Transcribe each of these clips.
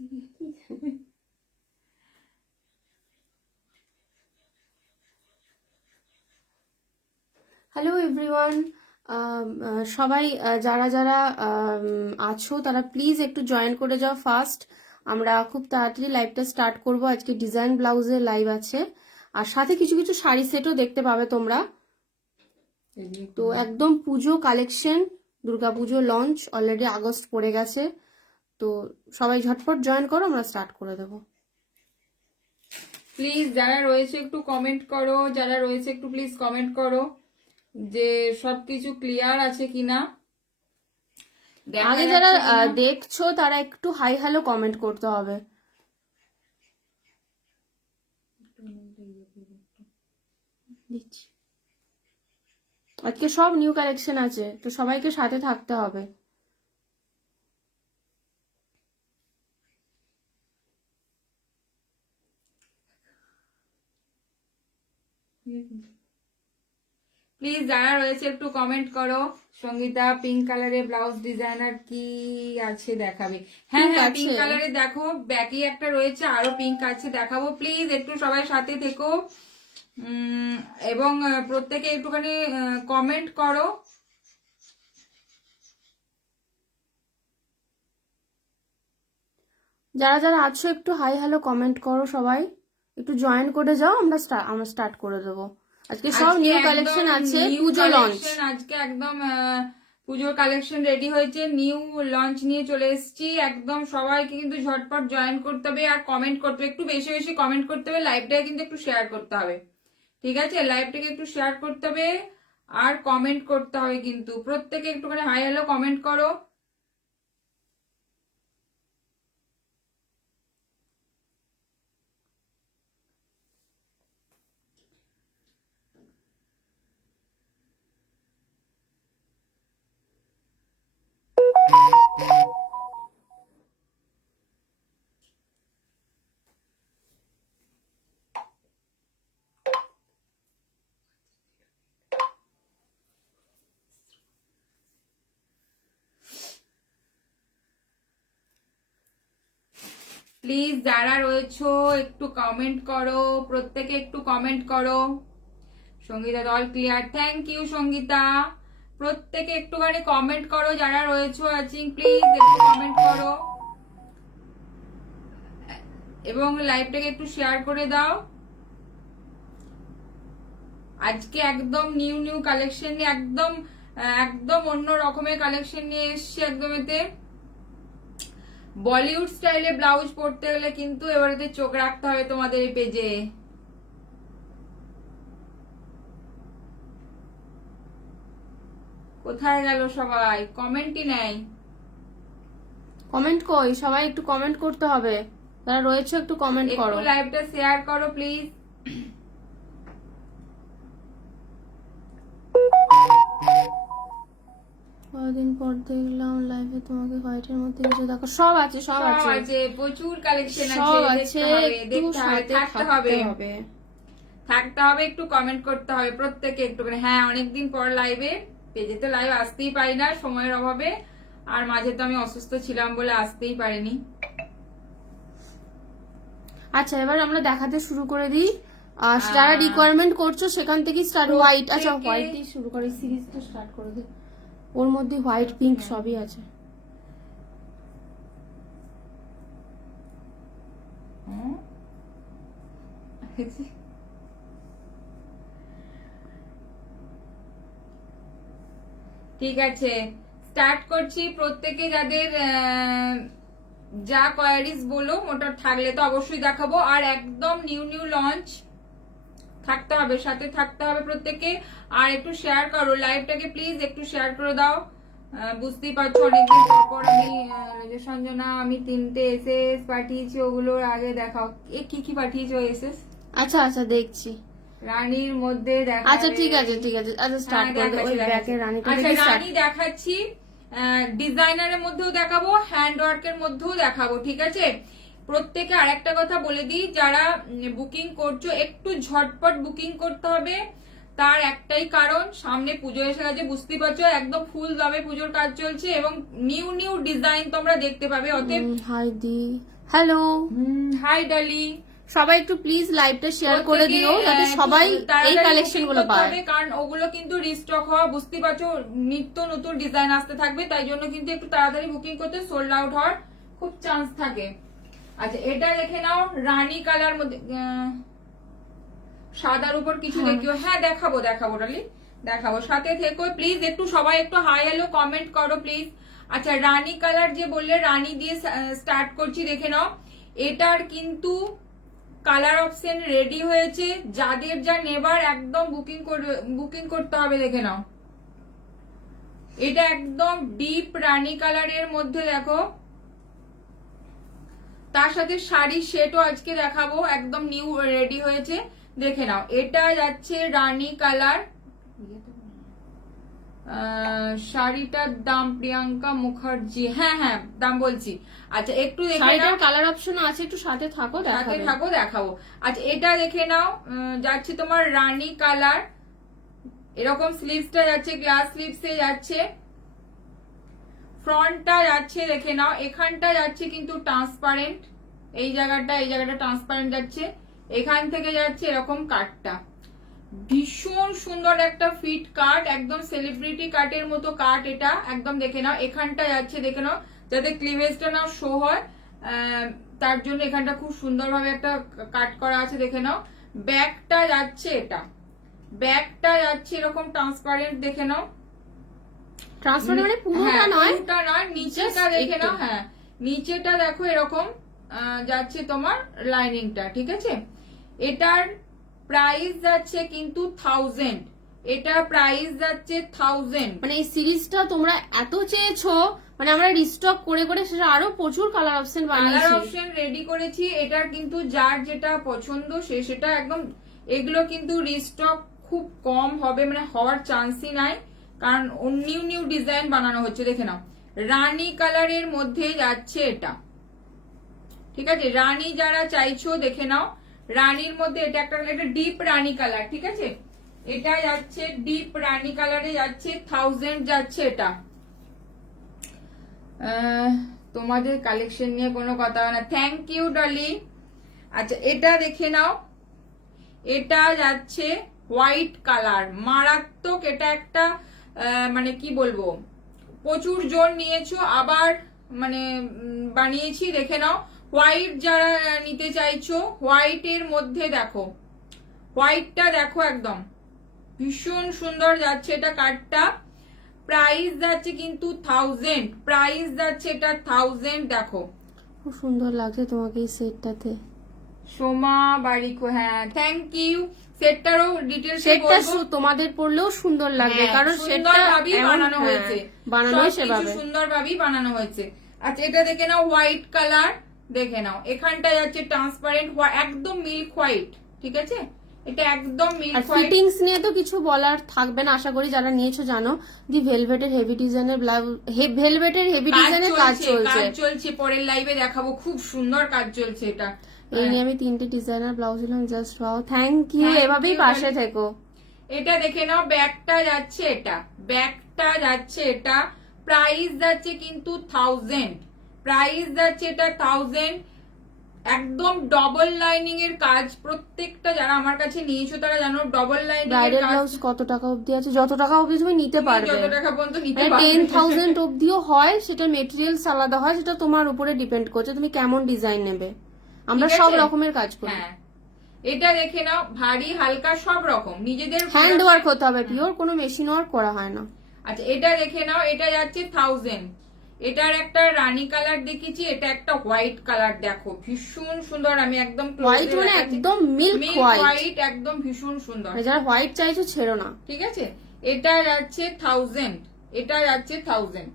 Hello everyone, সবাই যারা যারা আছো তারা প্লিজ একটু জয়েন করে যাও ফার্স্ট। আমরা খুব তাড়াতাড়ি লাইভটা স্টার্ট করব। আজকে ডিজাইন ব্লাউজের লাইভ আছে, আর সাথে কিছু কিছু শাড়ি সেটও দেখতে পাবে তোমরা। তো একদম পুজো কালেকশন, দুর্গা পুজো লঞ্চ অলরেডি আগস্ট পড়ে গেছে। তো সবাই ঝটপট জয়েন করো, আমরা স্টার্ট করে দেবো। প্লিজ যারা রয়েছে একটু কমেন্ট করো, যারা রয়েছে একটু প্লিজ কমেন্ট করো যে সবকিছু ক্লিয়ার আছে কিনা। আগে যারা দেখছো তারা একটু হাই হ্যালো কমেন্ট করতে হবে। আজকে সব নিউ কালেকশন আছে, তো সবাইকে সাথে থাকতে হবে। প্লিজ যারা রয়েছে একটু কমেন্ট করো। সঙ্গীতা পিঙ্ক কালারের ব্লাউজ ডিজাইনার কি আছে দেখাবে? হ্যাঁ হ্যাঁ, পিঙ্ক কালারে দেখো, ব্যাকি একটা রয়েছে, আরো পিঙ্ক আছে দেখাবো। প্লিজ একটু সবাই সাথে থেকো এবং প্রত্যেকে একটুখানি কমেন্ট করো। যারা যারা আছো একটু হাই হ্যালো কমেন্ট করো, সবাই একটু জয়েন করে যাও। আমরা স্টার্ট করে দেবো। আজকে সব নিউ কালেকশন আছে, পুজো লঞ্চ। আজকে একদম পুজোর কালেকশন রেডি হয়েছে, নিউ লঞ্চ নিয়ে চলে এসেছি। একদম সবাইকে কিন্তু ঝটপট জয়েন করতে হবে আর কমেন্ট করতে হবে, একটু বেশি বেশি কমেন্ট করতে হবে। লাইভটাকে কিন্তু একটু শেয়ার করতে হবে, ঠিক আছে? লাইভটাকে একটু শেয়ার করতে হবে আর কমেন্ট করতে হবে কিন্তু। প্রত্যেকে একটুখানি হাই হ্যালো কমেন্ট করো। প্লিজ যারা রয়েছো একটু কমেন্ট করো, প্রত্যেকে একটু কমেন্ট করো। Sangeeta all clear, thank you Sangeeta. প্রত্যেকে একটুখানি কমেন্ট করো, যারা রয়েছো ওয়াচিং প্লিজ একটু কমেন্ট করো এবং লাইভটাকে একটু শেয়ার করে দাও। আজকে একদম নিউ নিউ কালেকশন নিয়ে, একদম একদম অন্য রকমের কালেকশন নিয়ে এসছি। একদম এতে বলিউড স্টাইলে ব্লাউজ পরতে গেলে কিন্তু এবারেতে চোখ রাখতে হবে তোমাদের এই পেজে। কোথায় গেল সবাই? কমেন্টই নাই। কমেন্ট কই? সবাই একটু কমেন্ট করতে হবে, যারা রয়েছে একটু কমেন্ট করো। একটু লাইভটা শেয়ার করো প্লিজ। কয়েকদিন পর দেখলাম লাইভে তোমাকে হোয়াইটের মধ্যে কিছু দেখো। সব আছে, সব আছে, প্রচুর কালেকশন আছে, সব আছে। দেখতে হবে, থাকতে হবে, থাকতে হবে, একটু কমেন্ট করতে হবে প্রত্যেকে একটু করে। হ্যাঁ, অনেকদিন পর লাইভে, পেজে তো লাইভ আসতেই পারি না সময়ের অভাবে, আর মাঝে তো আমি অসুস্থ ছিলাম বলে আসতেই পারিনি। আচ্ছা, এবার আমরা দেখাতে শুরু করে দিই। যারা রিকোয়ারমেন্ট করছো সেখান থেকে স্টার্ট। হোয়াইট, আচ্ছা হোয়াইট দিয়ে শুরু করে সিরিজটা স্টার্ট করে দিই। ওর মধ্যে হোয়াইট পিঙ্ক সবই আছে। ঠিক আছে, স্টার্ট করছি। প্রত্যেকে যাদের যা কোয়ারিজ বলো ওটা থাকলে তো অবশ্যই দেখাবো। আর একদম নিউ নিউ লঞ্চ, থাকতে হবে, সাথে থাকতে হবে প্রত্যেকে। আর একটু শেয়ার করো লাইভটাকে, প্লিজ একটু শেয়ার করে দাও। বুঝতেই পারছো অনেকদিন পর আমি সঞ্জনা, আমি 3টে এসএস পাঠিয়েছি, ওগুলোর আগে দেখাও কি কি পাঠিয়েছো এসএস। আচ্ছা আচ্ছা, দেখছি। রানীর মধ্যে দেখা। আচ্ছা ঠিক আছে ঠিক আছে, আচ্ছা স্টার্ট করে দাও। ওই ব্যাকের রানীটা। আচ্ছা, রানী দেখাচ্ছি, ডিজাইনারের মধ্যেও দেখাবো, হ্যান্ড ওয়ার্কের মধ্যেও দেখাবো, ঠিক আছে? প্রত্যেকে আরেকটা কথা বলে দিই, যারা বুকিং করছো একটু ঝটপট বুকিং করতে হবে। তার একটাই কারণ, সামনে পুজো এসে গেছে, বুঝতেই পারছো, একদম ফুল দামে পুজোর কাজ চলছে এবং নিউ নিউ ডিজাইন তোমরা দেখতে পাবে। অতএব হাই দি, হ্যালো, হাই ডালি। সবাই একটু প্লিজ লাইভটা শেয়ার করে দিও যাতে সবাই এই কালেকশন গুলো পায়, কারণ ওগুলো কিন্তু রিস্টক হওয়া, বুঝতে পারছো নিত্য নতুন ডিজাইন আসতে থাকবে, তাই জন্য কিন্তু একটু তাড়াতাড়ি বুকিং করতে, সোল্ড আউট হওয়ার খুব চান্স থাকে। আচ্ছা এটা দেখে নাও, রানী কালার মধ্যে সাদার উপর কিছু দেখিও। হ্যাঁ দেখাবো ডালি, দেখাবো, সাথে থেকো প্লিজ। একটু সবাই একটু হাই হ্যালো কমেন্ট করো প্লিজ। আচ্ছা রানী কালার যে বললে, রানী দিয়ে স্টার্ট করছি, দেখে নাও। এটার কিন্তু কালার অপশন রেডি হয়েছে, যাদের যা নেবার একদম বুকিং করতে হবে। দেখে নাও, এটা একদম ডিপ রানী কালারের মধ্যে, দেখো তার সাথে শাড়ির সেটও আজকে দেখাবো, একদম নিউ রেডি হয়েছে। দেখে নাও, এটা যাচ্ছে রানী কালার। শাড়িটার দাম প্রিয়াঙ্কা মুখার্জি, হ্যাঁ দাম বলছি। আচ্ছা একটু দেখে নাও, কালার অপশন আছে, একটু সাথে থাকো, দেখাবো। আচ্ছা এটা দেখে নাও, যাচ্ছে তোমার রানী কালার, এরকম স্লিভসটা যাচ্ছে, গ্লাস স্লিভসে যাচ্ছে, ফ্রন্টটা যাচ্ছে, দেখে নাও এখানটা যাচ্ছে কিন্তু ট্রান্সপারেন্ট, এই জায়গাটা ট্রান্সপারেন্ট যাচ্ছে, এখান থেকে যাচ্ছে এরকম কাটটা, ভীষণ সুন্দর একটা ফিট কাট, একদম সেলিব্রিটি কাটের মতো কাট এটা একদম। দেখে নাও এখানটা যাচ্ছে, দেখে নাও যাতে ক্লিভেজটা না শো হয়, তার জন্য এখানটা খুব সুন্দরভাবে একটা কাট করা আছে। দেখে নাও ব্যাকটা যাচ্ছে, এটা ব্যাকটা যাচ্ছে এরকম ট্রান্সপারেন্ট, দেখে নাও ট্রান্সপারেন্ট মানে পুরোটা নয়, নিচেটা দেখে নাও, হ্যাঁ নিচেটা দেখো এরকম যাচ্ছে তোমার লাইনিংটা, ঠিক আছে। এটার প্রাইস যাচ্ছে কিন্তু 1000, এটা প্রাইস যাচ্ছে 1000। মানে এই সিরিজটা তোমরা এত চেয়েছো, মানে আমরা রিস্টক করে করে সেটা আরো প্রচুর কালার অপশন বানিয়েছি, কালার অপশন রেডি করেছি। এটার কিন্তু যার যেটা পছন্দ সেটা একদম, এগুলো কিন্তু রিস্টক খুব কম হবে, মানে হওয়ার চান্সই নাই, কারণ নিউ ডিজাইন বানানো হচ্ছে। দেখে নাও রানী কালারের মধ্যে যাচ্ছে এটা, ঠিক আছে। রানী যারা চাইছো দেখে নাও, রানীর মধ্যে এটা একটা ডিপ রানী কালার, ঠিক আছে। এটা যাচ্ছে ডিপ রানী কালারে যাচ্ছে, 1000 যাচ্ছে এটা। তোমাদের কালেকশন নিয়ে কোনো কথা হয় না, থ্যাংক ইউ ডলি। আচ্ছা এটা দেখে নাও, এটা যাচ্ছে হোয়াইট কালার, মারাত্মক, এটা একটা মানে কি বলবো, প্রচুর জোর নিয়েছো, আবার মানে বানিয়েছি। দেখে নাও হোয়াইট যারা নিতে চাইছো, হোয়াইটের মধ্যে দেখো, হোয়াইটটা দেখো একদম ভীষণ সুন্দর যাচ্ছে এটা কাটটা। প্রাইস যাচ্ছে কিন্তু 1000, প্রাইস যাচ্ছে এটা 1000। দেখো খুব সুন্দর লাগছে তোমাকে এই সেটটাতে, সোমা বারিকো, হ্যাঁ থ্যাংক ইউ। সেটটারও ডিটেইলস সেটটা তোমাদের পরলেও সুন্দর লাগবে, কারণ সেটটা বানানো হয়েছে, বানানো সেভাবে সুন্দরভাবেই বানানো হয়েছে। আচ্ছা এটা দেখে নাও হোয়াইট কালার, দেখে নাও এখানটা যাচ্ছে ট্রান্সপারেন্ট, একদম মিল্ক হোয়াইট, ঠিক আছে। এটা একদম মিল্ক হোয়াইট। ফিটিংস নিয়ে তো কিছু বলার থাকবে না, আশা করি যারা নিয়েছো জানো। দি ভেলভেটের হেভি ডিজাইনের ভেলভেটের হেভি ডিজাইনের কাজ চলছে, পরের লাইভে দেখাবো, খুব সুন্দর কাজ চলছে এটা। এই নিয়ে আমি 3টে ডিজাইনার ব্লাউজ দিলাম, জাস্ট ওয়াও, থ্যাংক ইউ, এভাবেই পাশে থেকো। এটা দেখে নাও ব্যাকটা যাচ্ছে, এটা ব্যাকটা যাচ্ছে, এটা প্রাইস যাচ্ছে কিন্তু 1000, প্রাইস যাচ্ছে এটা 1000। একদম ডবল লাইনিং এর কাজ, প্রত্যেকটা যারা আমার কাছে নিয়েছো তারা জানো ডবল লাইনিং এর কাজ। ব্লাউজ কত টাকা অবধি আছে? যত টাকা অবধি তুমি নিতে পারবে, যত টাকা পর্যন্ত নিতে পারবে। 10,000 অবধিও হয়, সেটা মেটেরিয়ালস আলাদা হয়, সেটা তোমার উপরে ডিপেন্ড করছে তুমি কেমন ডিজাইন নেবে। আমরা সব রকমের কাজ করি। হ্যাঁ এটা দেখে নাও, ভারী হালকা সব রকম, নিজেদের হ্যান্ড ওয়ার্ক হতে হবে, পিওর কোনো মেশিন ওয়ার্ক করা হয় না। আচ্ছা এটা দেখে নাও, এটা যাচ্ছে 1000। এটার একটা রানী কালার দেখেছি, এটা একটা হোয়াইট কালার, দেখো ভীষণ সুন্দর। আমি একদম হোয়াইট মানে একদম মিল্ক হোয়াইট, একদম ভীষণ সুন্দর। যারা হোয়াইট চাইছো ছেড়ো না, ঠিক আছে। এটা যাচ্ছে 1000, এটা যাচ্ছে 1000,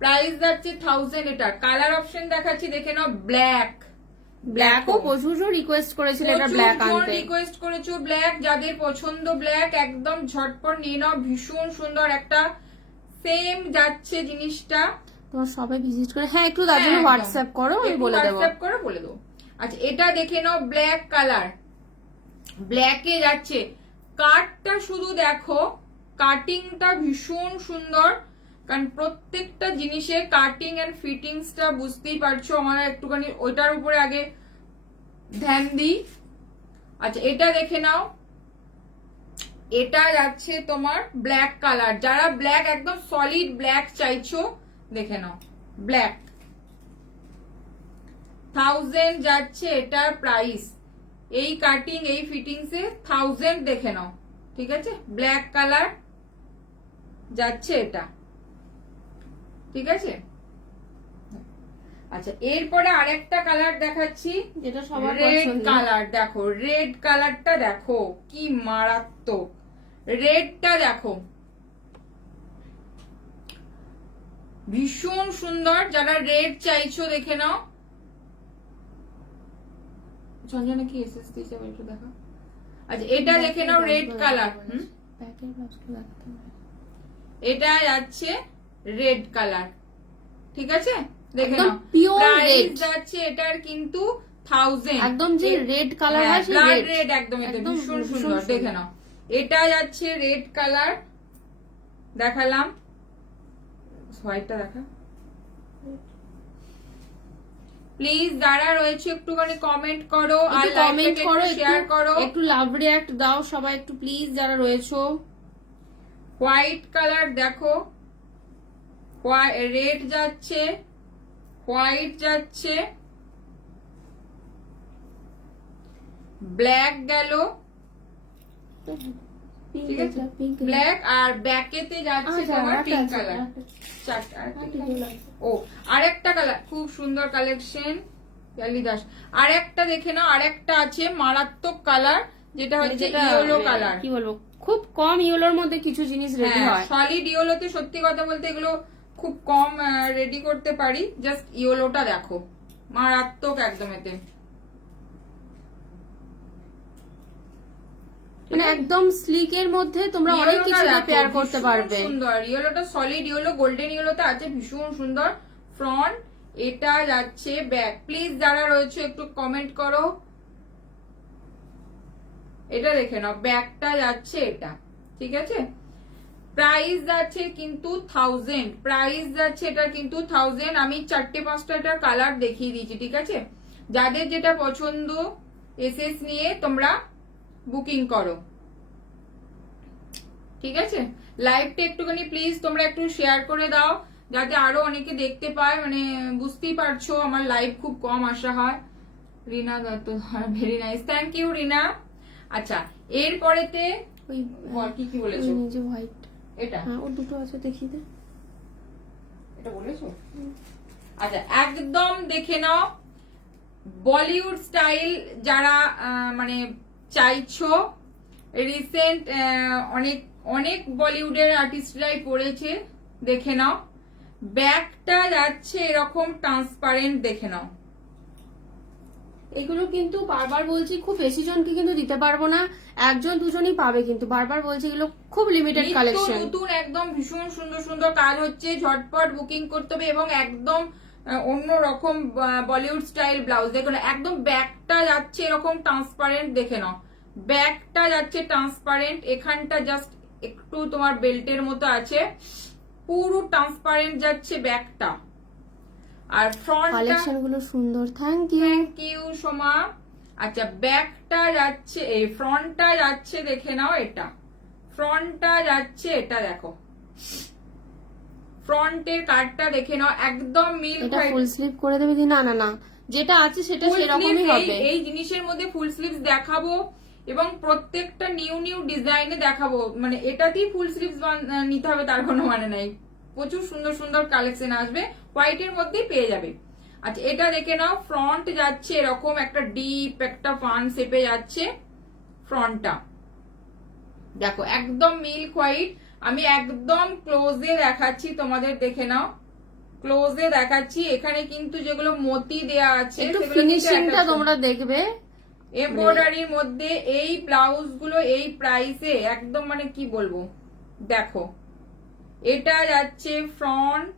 প্রাইস যাচ্ছে 1000। এটা কালার অপশন দেখাচ্ছি, দেখে নাও ব্ল্যাক, ব্ল্যাকও প্রচুর রিকোয়েস্ট করেছিল, এটা ব্ল্যাক আনতে রিকোয়েস্ট করেছো ব্ল্যাক, যাদের পছন্দ ব্ল্যাক একদম ঝটপট নিয়ে নাও, ভীষণ সুন্দর একটা সেম যাচ্ছে জিনিসটা। তোমার সবাই ভিজিট করে, হ্যাঁ একটু তার জন্য হোয়াটসঅ্যাপ করো, আমি বলে দেবো, হোয়াটসঅ্যাপ করে বলে দেবো। আচ্ছা এটা দেখে নাও ব্ল্যাক কালার, ব্ল্যাকে যাচ্ছে, কাটটা শুধু দেখো, কাটিংটা ভীষণ সুন্দর, কারণ প্রত্যেকটা জিনিসের কাটিং এন্ড ফিটিংসটা বুঝতেই পারছো, আমরা একটুখানি ওইটার উপরে আগে ধ্যান দিই। আচ্ছা এটা দেখে নাও, এটা যাচ্ছে তোমার ব্ল্যাক কালার, যারা ব্ল্যাক একদম সলিড ব্ল্যাক চাইছো দেখে নাও, ব্ল্যাক 1000 যাচ্ছে এটার প্রাইস, এই কাটিং এই ফিটিংসে 1000 দেখে নাও, ঠিক আছে? ব্ল্যাক কালার যাচ্ছে এটা, ঠিক আছে? আচ্ছা এরপরে আরেকটা কালার দেখাচ্ছি, যেটা সবার রেড পছন্দের। কালার। দেখো রেড কালারটা দেখো কি মারাত্মক, রেডটা দেখো ভীষণ সুন্দর, যারা রেড চাইছো দেখে নাও। চঞ্জনা কি এসএস দিয়েছে একটু দেখো। আচ্ছা এটা দেখে নাও রেড কালার, ব্যাকের ব্লাউজগুলো দেখাতে হবে। এটা যাচ্ছে রেড কালার, ঠিক আছে? দেখে একদম নাও pure প্রাইস red। যাচ্ছে এটার কিন্তু 1000, একদম যে রেড কালার হয় সেই ব্লাড red। রেড একদম, এটা একদম ভীষণ ভীষণ সুন্দর, দেখে সুন্দর। নাও। এটা যাচ্ছে রেড কালার, দেখালাম, হোয়াইটটা দেখা। প্লিজ যারা রয়েছে একটুখানি কমেন্ট করো আর একটু কমেন্ট লাইভটাকে করো, একটু শেয়ার করো। একটু লাভ রিয়াক্ট দাও সবাই একটু প্লিজ, যারা রয়েছো। হোয়াইট কালার দেখো, রেড যাচ্ছে, হোয়াইট যাচ্ছে, ব্ল্যাক গেল, ঠিক আছে? ব্ল্যাক আর ব্যাকেতে যাচ্ছে তোমার পিঙ্ক কালার, চারটা। ও আরেকটা কালার খুব সুন্দর কালেকশন কালিদাস, আরেকটা দেখে নাও, আরেকটা আছে মারাত্মক কালার, যেটা হচ্ছে ইয়েলো কালার। কি বলবো, খুব কম ইয়েলোর মধ্যে কিছু জিনিস রেডি হয়। সলিড ইয়েলোতে সত্যি কথা বলতে এগুলো খুব কম রেডি করতে পারি, জাস্ট ইয়েলোটা দেখো মারাত্মক একদম, এতে মানে একদম স্লিকের মধ্যে তোমরা অনেক ইয়েলোটা কিছু দেখো, পেয়ার করতে ভীষণ পারবে। সুন্দর ইয়েলোটা, সলিড ইয়েলো গোল্ডেন ইয়েলোতে আছে, ভীষণ সুন্দর ফ্রন্ট। এটা যাচ্ছে ব্যাক, প্লিজ যারা রয়েছে একটু কমেন্ট করো। এটা দেখে নাও, ব্যাকটা যাচ্ছে এটা, ঠিক আছে? প্রাইস যাচ্ছে কিন্তু 1000, প্রাইস যাচ্ছে এটা কিন্তু 1000। আমি 4-5টা এটা কালার দেখিয়ে দিয়েছি, ঠিক আছে? যাদের যেটা পছন্দ এসএস নিয়ে তোমরা বুকিং করো, ঠিক আছে? লাইভটা একটুখানি প্লিজ তোমরা একটু শেয়ার করে দাও, যাতে আরো অনেকে দেখতে পায়, মানে বুঝতেই পারছো আমার লাইভ খুব কম আসা হয়। Rina Dutta, very nice, thank you Rina. আচ্ছা এরপরেতে ওই কি কি বলেছো? ওই যে হোয়াইট, এটা হ্যাঁ ওর দুটো আছে, দেখিয়ে দে। এটা বলেছো? আচ্ছা একদম দেখে নাও, বলিউড স্টাইল যারা মানে চাইছো, রিসেন্ট অনেক অনেক বলিউডের আর্টিস্টরাই পড়েছে, দেখে নাও। ব্যাকটা যাচ্ছে এরকম ট্রান্সপারেন্ট, দেখে নাও। এগুলো কিন্তু বারবার বলছি খুব বেশি জনকে কিন্তু দিতে পারবো না, একজন দুজনই পাবে, কিন্তু বারবার বলছি এগুলো খুব লিমিটেড নিত্য কালেকশন। নতুন একদম ভীষণ সুন্দর সুন্দর কাজ হচ্ছে, ঝটপট বুকিং করতে হবে, এবং একদম অন্য রকম বলিউড স্টাইল ব্লাউজ। দেখুন একদম ব্যাকটা যাচ্ছে এরকম ট্রান্সপারেন্ট, দেখে নাও। ব্যাকটা যাচ্ছে ট্রান্সপারেন্ট, এখানটা জাস্ট একটু তোমার বেল্টের মতো আছে, পুরো ট্রান্সপারেন্ট যাচ্ছে ব্যাকটা। আর ফ্রন্টটা, কালেকশন গুলো সুন্দর, thank you. Thank you Soma. আচ্ছা ব্যাকটা যাচ্ছে, এই ফ্রন্টটা যাচ্ছে, দেখে নাও এটা, ফ্রন্টটা যাচ্ছে এটা, দেখো ফ্রন্টের কাটটা দেখে নাও, একদম মিল এটা ফুল স্লিভ করে দেবে কি? না না না, যেটা আছে সেটা সেরকমই হবে। এই জিনিসের মধ্যে ফুল স্লিভস দেখাবো, এবং প্রত্যেকটা নিউ নিউ ডিজাইনে দেখাবো, মানে এটাতেই ফুল স্লিভস নিতে হবে তার কোনো মানে নাই, প্রচুর সুন্দর সুন্দর কালেকশন আসবে, হোয়াইটের মধ্যেই পেয়ে যাবে। আচ্ছা এটা দেখে নাও, ফ্রন্ট যাচ্ছে এরকম একটা ডিপ একটা ফান শেপে যাচ্ছে ফ্রন্টটা, দেখো একদম মিল্ক হোয়াইট। আমি একদম ক্লোজে দেখাচ্ছি তোমাদের, দেখে নাও, ক্লোজে দেখাচ্ছি। এখানে কিন্তু যেগুলো মতি দেয়া আছে একটু সেগুলো কিন্তু ফিনিশিংটা একটা তোমরা দেখবে। এমব্রয়ডারির মধ্যে এই ব্লাউজ গুলো এই প্রাইসে একদম, মানে কি বলবো, দেখো এটা যাচ্ছে ফ্রন্ট।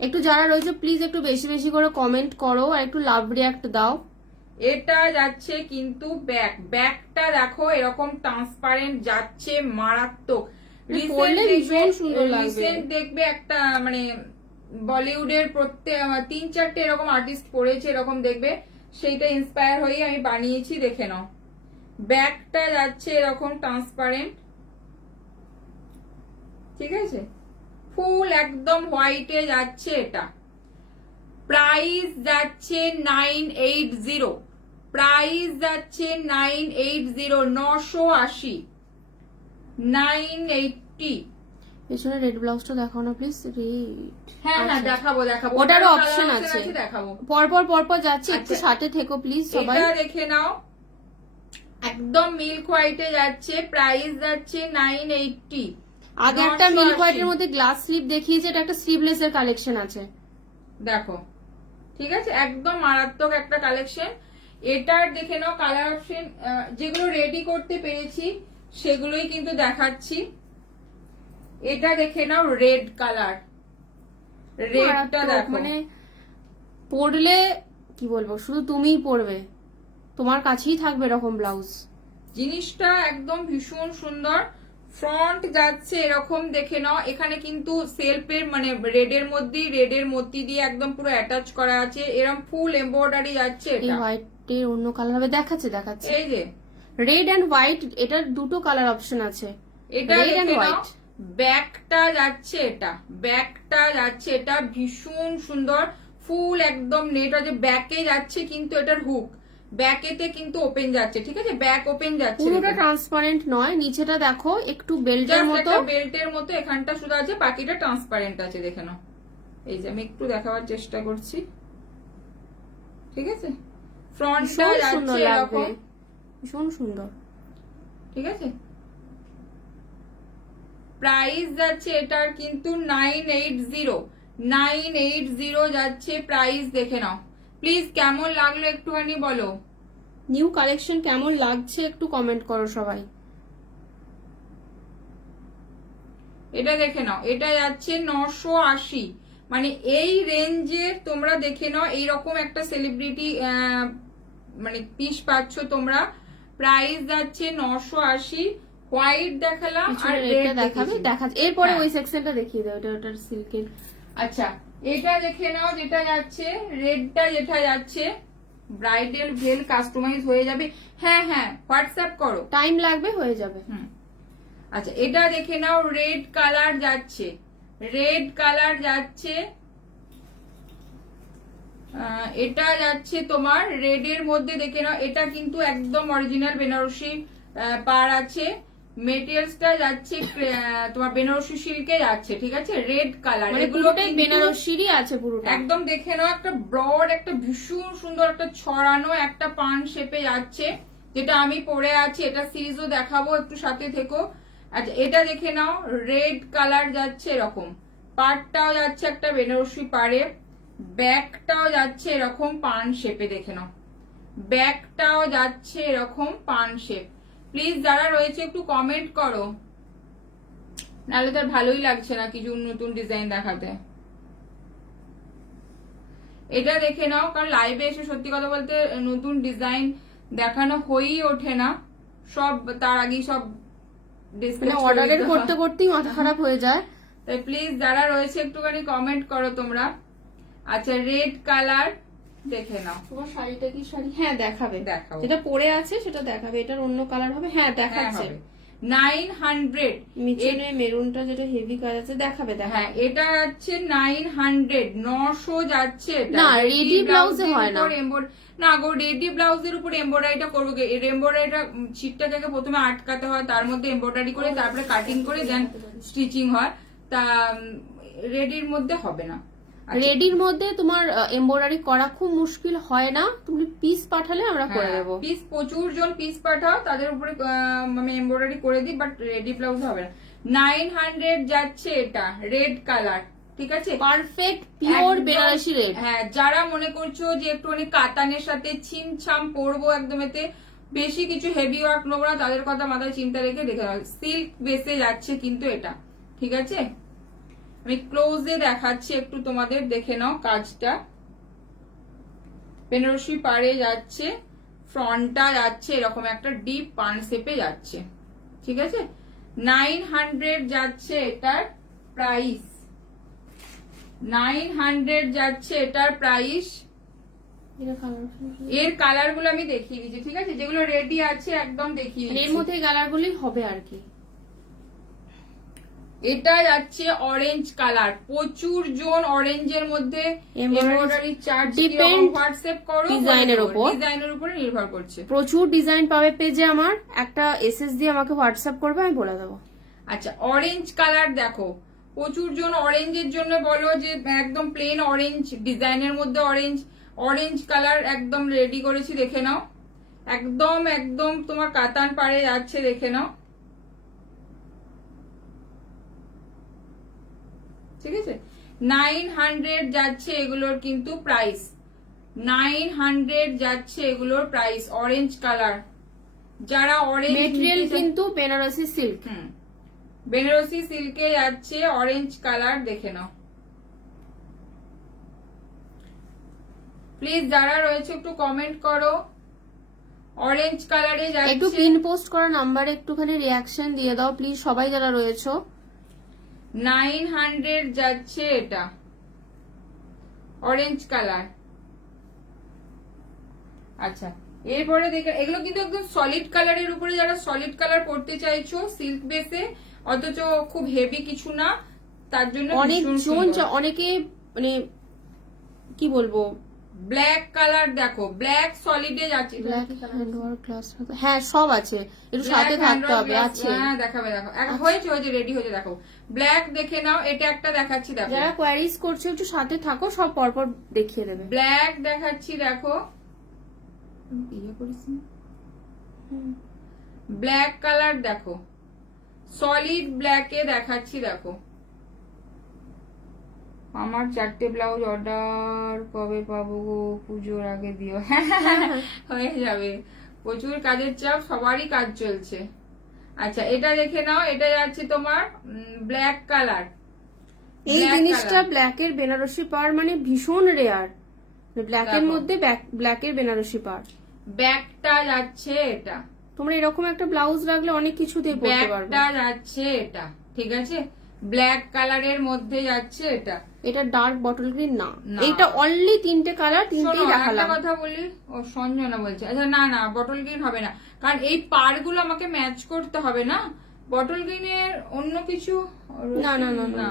একটু যারা রয়েছে প্লিজ একটু বেশি বেশি করে কমেন্ট করো আর একটু লাভ রিয়াক্ট দাও। এটা যাচ্ছে কিন্তু ব্যাক, ব্যাকটা দেখো এরকম ট্রান্সপারেন্ট যাচ্ছে, মারাত্মক। পরলে ভীষণ সুন্দর লাগবে। রিসেন্ট দেখবে একটা মানে বলিউডের প্রত্যেক 3-4টে এরকম আর্টিস্ট পরেছে, এরকম দেখবে, সেইটা ইন্সপায়ার হয়েই আমি বানিয়েছি, দেখে নাও। ব্যাকটা যাচ্ছে এরকম ট্রান্সপারেন্ট, ঠিক আছে, ফুল একদম হোয়াইটে যাচ্ছে এটা। প্রাইস যাচ্ছে 980, প্রাইস যাচ্ছে 980, 980, 980। পেছনে রেড ব্লাউজটা দেখাও না প্লিজ। রেড, হ্যাঁ হ্যাঁ দেখাবো দেখাবো, ওটারও ওটারও অপশন colour আছে, দেখাবো। পরপর পরপর যাচ্ছে, একটু আচ্ছা। সাথে থেকো প্লিজ সবাই। এটা দেখে নাও, একদম মিল্ক হোয়াইটে যাচ্ছে, প্রাইস যাচ্ছে 980। আগে একটা মিল্ক হোয়াইটের মধ্যে গ্লাস স্লিপ দেখিয়েছে, এটা একটা স্লিভলেস এর কালেকশন আছে, দেখো, ঠিক আছে, একদম মারাত্মক একটা কালেকশন। এটার দেখে নাও কালার অপশন, যেগুলো রেডি করতে পেরেছি সেগুলোই কিন্তু দেখাচ্ছি। এটা দেখে নাও রেড কালার, রেডটা দেখো, মানে পরলে কি বলবো, শুধু তুমিই পরবে, তোমার কাছেই থাকবে এরকম ব্লাউজ। জিনিসটা একদম ভীষণ সুন্দর। ফ্রন্ট যাচ্ছে এরকম, দেখে নাও, এখানে কিন্তু সেলফের মানে রেডের মধ্যেই রেডের মধ্যে দিয়ে একদম পুরো অ্যাটাচ করা আছে, এরকম ফুল এমব্রয়ডারি যাচ্ছে। এই এটা হোয়াইটের অন্য কালার হবে, দেখাচ্ছে দেখাচ্ছে, এই যে রেড এন্ড হোয়াইট, এটার দুটো কালার অপশন আছে, এটা রেড এন্ড দেখে নাও। হোয়াইট। ব্যাকটা যাচ্ছে এটা, ব্যাকটা যাচ্ছে এটা ভীষণ সুন্দর, ফুল একদম নেট আছে, ব্যাকে যাচ্ছে কিন্তু এটার হুক, ব্যাকেতে কিন্তু ওপেন যাচ্ছে, ঠিক আছে, ব্যাক ওপেন যাচ্ছে, পুরোটা ট্রান্সপারেন্ট নয়, নিচেটা দেখো একটু বেল্টের জাস্ট মতো, একটা বেল্টের মতো, এখানটা শুধু আছে, বাকিটা ট্রান্সপারেন্ট আছে, দেখে নাও। এই যে আমি একটু দেখাবার চেষ্টা করছি, ঠিক আছে, ফ্রন্টটা ভীষণ যাচ্ছে সুন্দর লাগবে, এরকম, ভীষণ সুন্দর। ঠিক আছে। প্রাইস যাচ্ছে এটার কিন্তু 980, 980 যাচ্ছে প্রাইস, দেখে নাও প্লিজ। কেমন লাগলো একটুখানি বলো, নিউ কালেকশন কেমন লাগছে একটু কমেন্ট করো সবাই। এটা দেখে নাও, এটা যাচ্ছে 980, মানে এই রেঞ্জের তোমরা দেখে নাও, এইরকম একটা সেলিব্রিটি মানে পিস পাচ্ছ তোমরা। প্রাইস যাচ্ছে 980, হোয়াইট দেখালাম আর রেডটা রেড দেখাবে, দেখাচ্ছে এরপরে হ্যাঁ। ওই সেকশনটা দেখিয়ে দাও, এটা ওটার সিল্কের। আচ্ছা, এটা দেখে নাও, যেটা যাচ্ছে রেডটা, যেটা যাচ্ছে ব্রাইডাল ভেল কাস্টমাইজ হয়ে যাবে। হ্যাঁ হ্যাঁ হোয়াটসঅ্যাপ করো, টাইম লাগবে, হয়ে যাবে। হুম। আচ্ছা, এটা দেখে নাও, রেড কালার যাচ্ছে, রেড কালার যাচ্ছে, এটা যাচ্ছে তোমার রেডের মধ্যে, দেখে নাও, এটা কিন্তু একদম অরিজিনাল বেনারসি পার আছে, মেটেরিয়ালসটা যাচ্ছে তোমার বেনারসি সিল্কে যাচ্ছে, ঠিক আছে, রেড কালার, মানে এগুলো পুরোটাই কিন্তু বেনারসিরই আছে পুরোটা। একদম দেখে নাও, একটা ব্রড, একটা ভীষণ সুন্দর একটা ছড়ানো একটা পান শেপে যাচ্ছে, যেটা আমি পরে আছি, এটা সিরিজও দেখাবো, একটু সাথে থেকো। আচ্ছা, এটা দেখে নাও, রেড কালার যাচ্ছে এরকম, পাড়টাও যাচ্ছে একটা বেনারসি পাড়ে, ব্যাকটাও যাচ্ছে এরকম পান শেপে, দেখে নাও, ব্যাকটাও যাচ্ছে এরকম পান শেপ। প্লিজ যারা রয়েছে একটু কমেন্ট করো, নাহলে তার ভালোই লাগছে না কিছু নতুন ডিজাইন দেখাতে। এটা দেখে নাও, কারণ লাইভে এসে সত্যি কথা বলতে নতুন ডিজাইন দেখানো হয়েই ওঠে না, সব তার আগেই সব মানে অর্ডারের করতে করতেই মাথা খারাপ হয়ে যায়। তাই প্লিজ যারা রয়েছে একটুখানি কমেন্ট করো তোমরা। আচ্ছা, রেড কালার দেখে নাও, তোমার শাড়িটা কি শাড়ি? হ্যাঁ দেখাবে, দেখাও, যেটা পরে আছে সেটা দেখাবে, এটার অন্য কালার হবে। হ্যাঁ দেখাচ্ছে, 900, মিচনে মেরুনটা যেটা হেভি কাজ আছে, দেখাবে হ্যাঁ দেখাবে। এটা যাচ্ছে 900, 900 যাচ্ছে এটা। না, রেডি ব্লাউজে হয় না। না গো, রেডি ব্লাউজের উপর এমব্রয়ডারিটা করবো, এমব্রয়ডারিটা ছিটটাকে প্রথমে আটকাতে হয়, তার মধ্যে এমব্রয়ডারি করে তারপরে কাটিং করে দেন স্টিচিং হয়, তা রেডির মধ্যে হবে না। রেডির মধ্যে তোমার এমব্রয়ডারি করা খুব মুশকিল হয় না, তুমি পিস পাঠালে আমরা করে দেবো। পিস প্রচুর জন পিস পাঠাও, তাদের উপরে আমি এমব্রয়ডারি করে দিই, বাট রেডি ব্লাউজ হবে না। 900 যাচ্ছে এটা, রেড কালার, ঠিক আছে, পারফেক্ট পিওর বেনারসি রেড। হ্যাঁ, যারা মনে করছো যে একটুখানি কাতানের সাথে ছিমছাম পরবো, একদম এতে বেশি কিছু হেভি ওয়ার্ক নেবো না, তাদের কথা মাথায় চিন্তা রেখে দেখে নাও, সিল্ক বেসে যাচ্ছে কিন্তু এটা, ঠিক আছে। আমি ক্লোজে দেখাচ্ছি একটু তোমাদের, দেখে নাও কাজটা, বেনারসি পাড়ে যাচ্ছে, ফ্রন্টটা যাচ্ছে এরকম একটা ডিপ পান শেপে যাচ্ছে, ঠিক আছে। 900 যাচ্ছে এটার প্রাইস, 900 যাচ্ছে এটার প্রাইস। এটা কালার অপশন এর কালার গুলো আমি দেখিয়ে দিচ্ছি, ঠিক আছে, যেগুলো রেডি আছে একদম দেখিয়ে এর দিচ্ছি। মধ্যে কালার গুলি হবে আর কি। এটা যাচ্ছে অরেঞ্জ কালার, প্রচুর জন অরেঞ্জের মধ্যে এমব্রয়ডারি চার্জ Depend হোয়াটসঅ্যাপ করো, ডিজাইনের উপর। ডিজাইনের উপরে নির্ভর করছে। প্রচুর ডিজাইন পাবে পেজে আমার, একটা এসএস দিয়ে আমাকে হোয়াটসঅ্যাপ করবে, আমি বলে দেবো। আচ্ছা, অরেঞ্জ কালার দেখো, প্রচুর জন অরেঞ্জের জন্য বলো যে একদম প্লেন অরেঞ্জ, ডিজাইনের মধ্যে অরেঞ্জ, অরেঞ্জ কালার একদম রেডি করেছি, দেখে নাও। একদম একদম তোমার কাতান পাড়ে যাচ্ছে, দেখে নাও, ঠিক আছে। 900 যাচ্ছে এগুলোর কিন্তু প্রাইস, 900 যাচ্ছে এগুলোর প্রাইস। অরেঞ্জ কালার, যারা অরেঞ্জ মেটেরিয়াল কিন্তু বেনারসি সিল্ক। বেনারসি সিল্কে যাচ্ছে অরেঞ্জ কালার, দেখে নাও প্লিজ। যারা রয়েছে একটু কমেন্ট করো। অরেঞ্জ কালারে একটু যাচ্ছে, পিন পোস্ট করা নাম্বারে একটুখানি রিয়াকশন দিয়ে দাও প্লিজ, সবাই যারা রয়েছে। 900 যাচ্ছে এটা অরেঞ্জ কালার। আচ্ছা, এরপরে দেখে, এগুলো কিন্তু একদম সলিড কালারের উপরে, যারা সলিড কালার পড়তে চাইছো সিল্ক বেসে, অথচ খুব হেভি কিছু না, তার জন্য অনেক ভীষণ জন সুন্দর। অনেকে মানে কি বলবো, ব্ল্যাক কালার দেখো, ব্ল্যাক সলিডে যাচ্ছে। ব্ল্যাক হ্যান্ডওয়ার্ক গ্লাস, হ্যাঁ সব আছে, একটু সাথে থাকতে হবে। আছে, হ্যাঁ দেখাবে, দেখো হয়েছে হয়েছে রেডি হয়েছে, দেখো ব্ল্যাক দেখে নাও। এটা একটা দেখাচ্ছি, দেখো যারা কোয়ারিজ করছে একটু সাথে থাকো, সব পরপর দেখিয়ে দেবে। ব্ল্যাক দেখাচ্ছি, দেখো ব্ল্যাক কালার দেখো, সলিড ব্ল্যাকে দেখাচ্ছি, দেখো। আমার 4টে ব্লাউজ অর্ডার কবে পাবো গো? পুজোর আগে দিও। হয়ে যাবে, প্রচুর কাজের চাপ, সবারই কাজ চলছে। আচ্ছা, এটা দেখে নাও, এটা যাচ্ছে তোমার ব্ল্যাক কালার। এই জিনিসটা ব্ল্যাকের বেনারসি পাড় মানে ভীষণ রেয়ার, ব্ল্যাকের মধ্যে ব্ল্যাকের বেনারসি পাড়। ব্যাকটা যাচ্ছে এটা, তোমরা এরকম একটা ব্লাউজ রাখলে অনেক কিছু দিয়ে পরতে পারবে। ব্যাকটা যাচ্ছে এটা, ঠিক আছে, ব্ল্যাক কালারের মধ্যে যাচ্ছে এটা। এটা ডার্ক বটল গ্রিন না, না। এটা অনলি 3টে কালার, 3টেই একটা দেখালাম। কথা বলি, ও সঞ্জনা বলছে, আচ্ছা না না বটল গ্রিন হবে না, কারণ এই পাড়গুলো আমাকে ম্যাচ করতে হবে না, বটল গ্রিনের অন্য কিছু না না না না,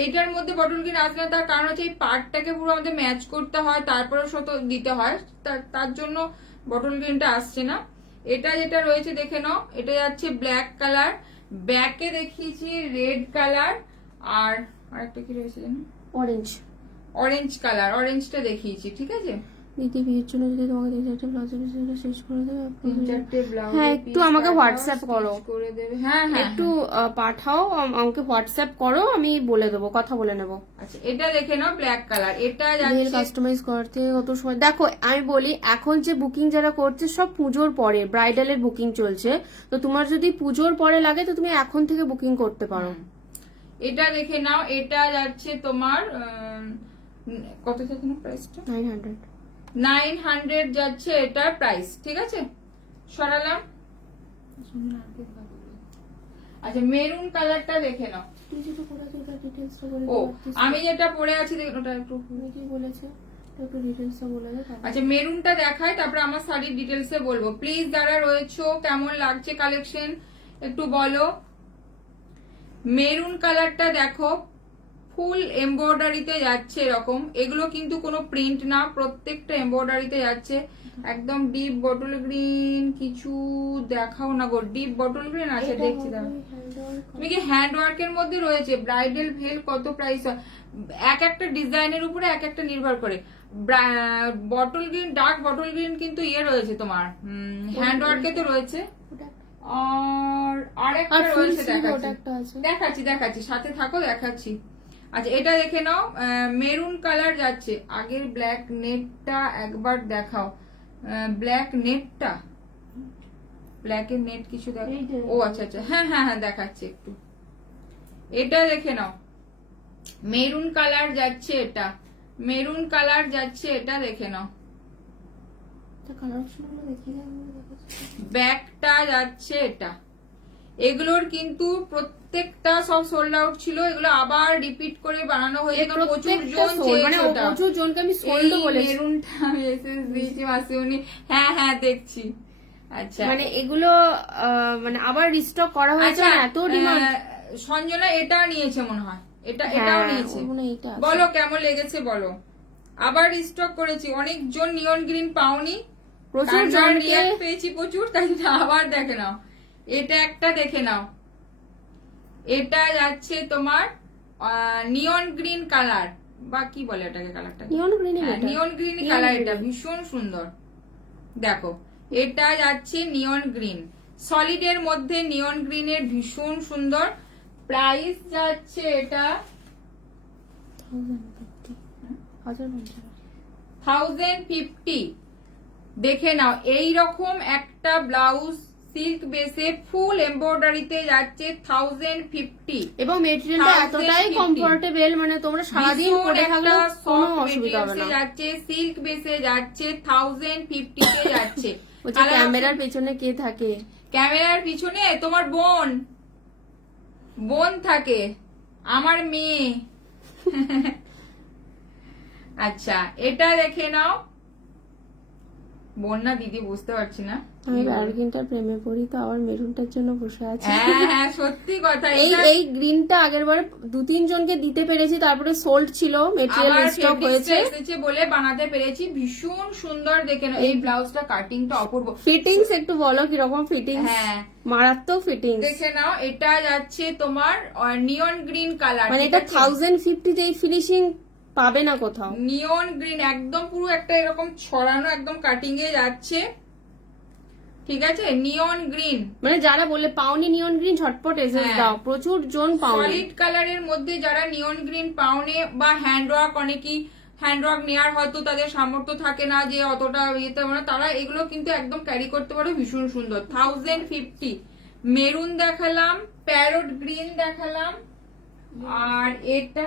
এইটার মধ্যে বটল গ্রিন আসবে না, তার কারণ হচ্ছে এই পাড়টাকে পুরো আমাদের ম্যাচ করতে হয়, তারপরে শত দিতে হয়, তার জন্য বটল গ্রিনটা আসছে না। এটা যেটা রয়েছে দেখে নাও, এটা যাচ্ছে ব্ল্যাক কালার, ব্যাকে দেখিয়েছি রেড কালার, আর আরেকটা কি রয়েছে জানো, অরেঞ্জ, অরেঞ্জ কালার, অরেঞ্জটা দেখিয়েছি, ঠিক আছে। দিদি বিয়ের জন্য যদি তোমাকে 3-4টে ব্লাউজের পিছনে শেষ করে দেবে, 3-4টে ব্লাউজ, হ্যাঁ একটু আমাকে হোয়াটসঅ্যাপ করো, করে দেবে, হ্যাঁ হ্যাঁ একটু পাঠাও, আমাকে হোয়াটসঅ্যাপ করো, আমি বলে দেবো, কথা বলে নেবো। আচ্ছা, এটা দেখে নাও ব্ল্যাক কালার, এটা মেল যাচ্ছে কাস্টমাইজ করতে কত সময়। দেখো আমি বলি, এখন যে বুকিং যারা করছে সব পুজোর পরে, ব্রাইডালের বুকিং চলছে, তো তোমার যদি পুজোর পরে লাগে তো তুমি এখন থেকে বুকিং করতে পারো। এটা দেখে নাও, এটা যাচ্ছে তোমার কত যাচ্ছে না প্রাইসটা, 900। 900 যাচ্ছে এটার প্রাইস, ঠিক আছে, সরালাম। আচ্ছা, মেরুন কালারটা দেখে নাও। তুই যেটা পরে আছিস ওটা ডিটেইলসটা বলে ও, দে। আমি যেটা পরে আছি ওটা একটু, তুমি কি বলেছে একটু ডিটেইলসটা বলে দে। আচ্ছা মেরুনটা দেখাই, তারপরে আমার শাড়ির ডিটেলসে বলবো। প্লিজ যারা রয়েছো, কেমন লাগছে কালেকশন একটু বলো। মেরুন কালারটা দেখো, ফুল এমব্রয়ডারিতে যাচ্ছে এরকম, এগুলো কিন্তু কোনো প্রিন্ট না, প্রত্যেকটা এমব্রয়ডারিতে যাচ্ছে। একদম ডিপ বটল গ্রিন কিছু দেখাও না গো, ডিপ বটল গ্রিন আছে, দেখছি দাঁড়াও। তুমি কি হ্যান্ড ওয়ার্কের মধ্যে রয়েছে ব্রাইডাল ভেল, কত প্রাইস? এক একটা ডিজাইনের উপরে এক একটা নির্ভর করে। Bottle green, dark bottle green কিন্তু ইয়ে রয়েছে তোমার, হ্যান্ড ওয়ার্কে তো রয়েছে, আর আরেকটা রয়েছে, দেখাচ্ছি দেখাচ্ছি সাথে থাকো, দেখাচ্ছি। আচ্ছা, এটা দেখে নাও, মেরুন কালার যাচ্ছে। আগের ব্ল্যাক নেটটা একবার দেখাও, ব্ল্যাক নেটটা, ব্ল্যাকের নেট কিছু দেখো। ও আচ্ছা আচ্ছা, হ্যাঁ হ্যাঁ হ্যাঁ দেখাচ্ছি একটু, এটা দেখে নাও, মেরুন কালার যাচ্ছে, এটা মেরুন কালার যাচ্ছে, এটা দেখে নাও। ব্যাকটা যাচ্ছে এটা, এগুলোর কিন্তু প্রত্যেকটা সব সোল্ড আউট ছিল, এগুলো আবার রিপিট করে বানানো হয়েছে, কারণ প্রচুর জন মানে চেয়েছে ওটা। প্রচুর জনকে আমি সোল্ড বলেছি। মেরুনটা আমি এসএস দিয়েছি মাসিমণি, হ্যাঁ হ্যাঁ দেখছি। আচ্ছা মানে এগুলো মানে আবার রিস্টক করা হয়েছে, আচ্ছা, এত ডিমান্ড। সঞ্জনা এটা নিয়েছে মনে হয়, এটাও নিয়েছে। এইটা বলো কেমন লেগেছে বলো। আবার রিস্টক করেছি, অনেকজন নিয়ন গ্রিন পাওনি, প্রচুর তার জনকে react পেয়েছি প্রচুর, তাই জন্য আবার দেখে নাও। এটা একটা দেখে নাও, এটা যাচ্ছে তোমার নিয়ন গ্রিন কালার, বা কি বলে এটাকে, কালারটা নিয়ন গ্রিন, নিয়ন গ্রিন কালার, এটা ভীষণ সুন্দর। দেখো এটা যাচ্ছে নিয়ন গ্রিন, সলিডের মধ্যে নিয়ন গ্রিনের ভীষণ সুন্দর। প্রাইস যাচ্ছে এটা 1050। দেখে নাও, এই রকম একটা ব্লাউজ সিল্ক বেসে ফুল এমব্রয়ডারিতে যাচ্ছে 1050, এবং মেটেরিয়ালটা এতটাই 1050 কমফোর্টেবল, মানে তোমরা সারাদিন পরে থাকলে কোনো অসুবিধা হবে না। যাচ্ছে সিল্ক বেসে যাচ্ছে 1050 তে যাচ্ছে। বলছে ক্যামেরার পেছনে কে থাকে? ক্যামেরার পিছনে তোমার বোন থাকে, আমার মেয়ে। আচ্ছা এটা দেখে নাও, বোন না দিদি বুঝতে পারছি না। আমি ব্যারগিনটার প্রেমে পড়ি, তো আবার মেরুনটার জন্য বসে আছি। হ্যাঁ হ্যাঁ সত্যি কথা, এই গ্রিনটা আগের বার 2-3 জনকে দিতে পেরেছি, তারপরে সোল্ড ছিল, মেটেরিয়াল স্টক হয়েছে বলে বানাতে পেরেছি, ভীষণ সুন্দর। দেখে নাও এই ব্লাউজটা, কাটিংটা অপূর্ব। ফিটিংস একটু বলো কিরকম ফিটিংস? হ্যাঁ মারাত্মক ফিটিংস। দেখে নাও, এটা যাচ্ছে তোমার নিয়ন গ্রিন কালার, মানে এটা 1050 তে এই ফিনিশিং পাবে না কোথাও। নিয়ন গ্রিন একদম পুরো একটা এরকম ছড়ানো, একদম কাটিং এ যাচ্ছে, ঠিক আছে। নিয়ন গ্রিন, মানে যারা বলে পাওনি নিয়ন গ্রিন, ঝটপট এসএস দাও, প্রচুর জন পাওনি। সলিড কালারের মধ্যে যারা নিয়ন গ্রিন পাওনে, বা হ্যান্ডওয়ার্ক, অনেকেই হ্যান্ডওয়ার্ক নেওয়ার হয়তো তাদের সামর্থ্য থাকে না যে অতটা ইয়েতে, মানে তারা এগুলো কিন্তু একদম ক্যারি করতে পারো, ভীষণ সুন্দর। 1050। মেরুন দেখালাম, প্যারট গ্রিন দেখালাম, আর এটা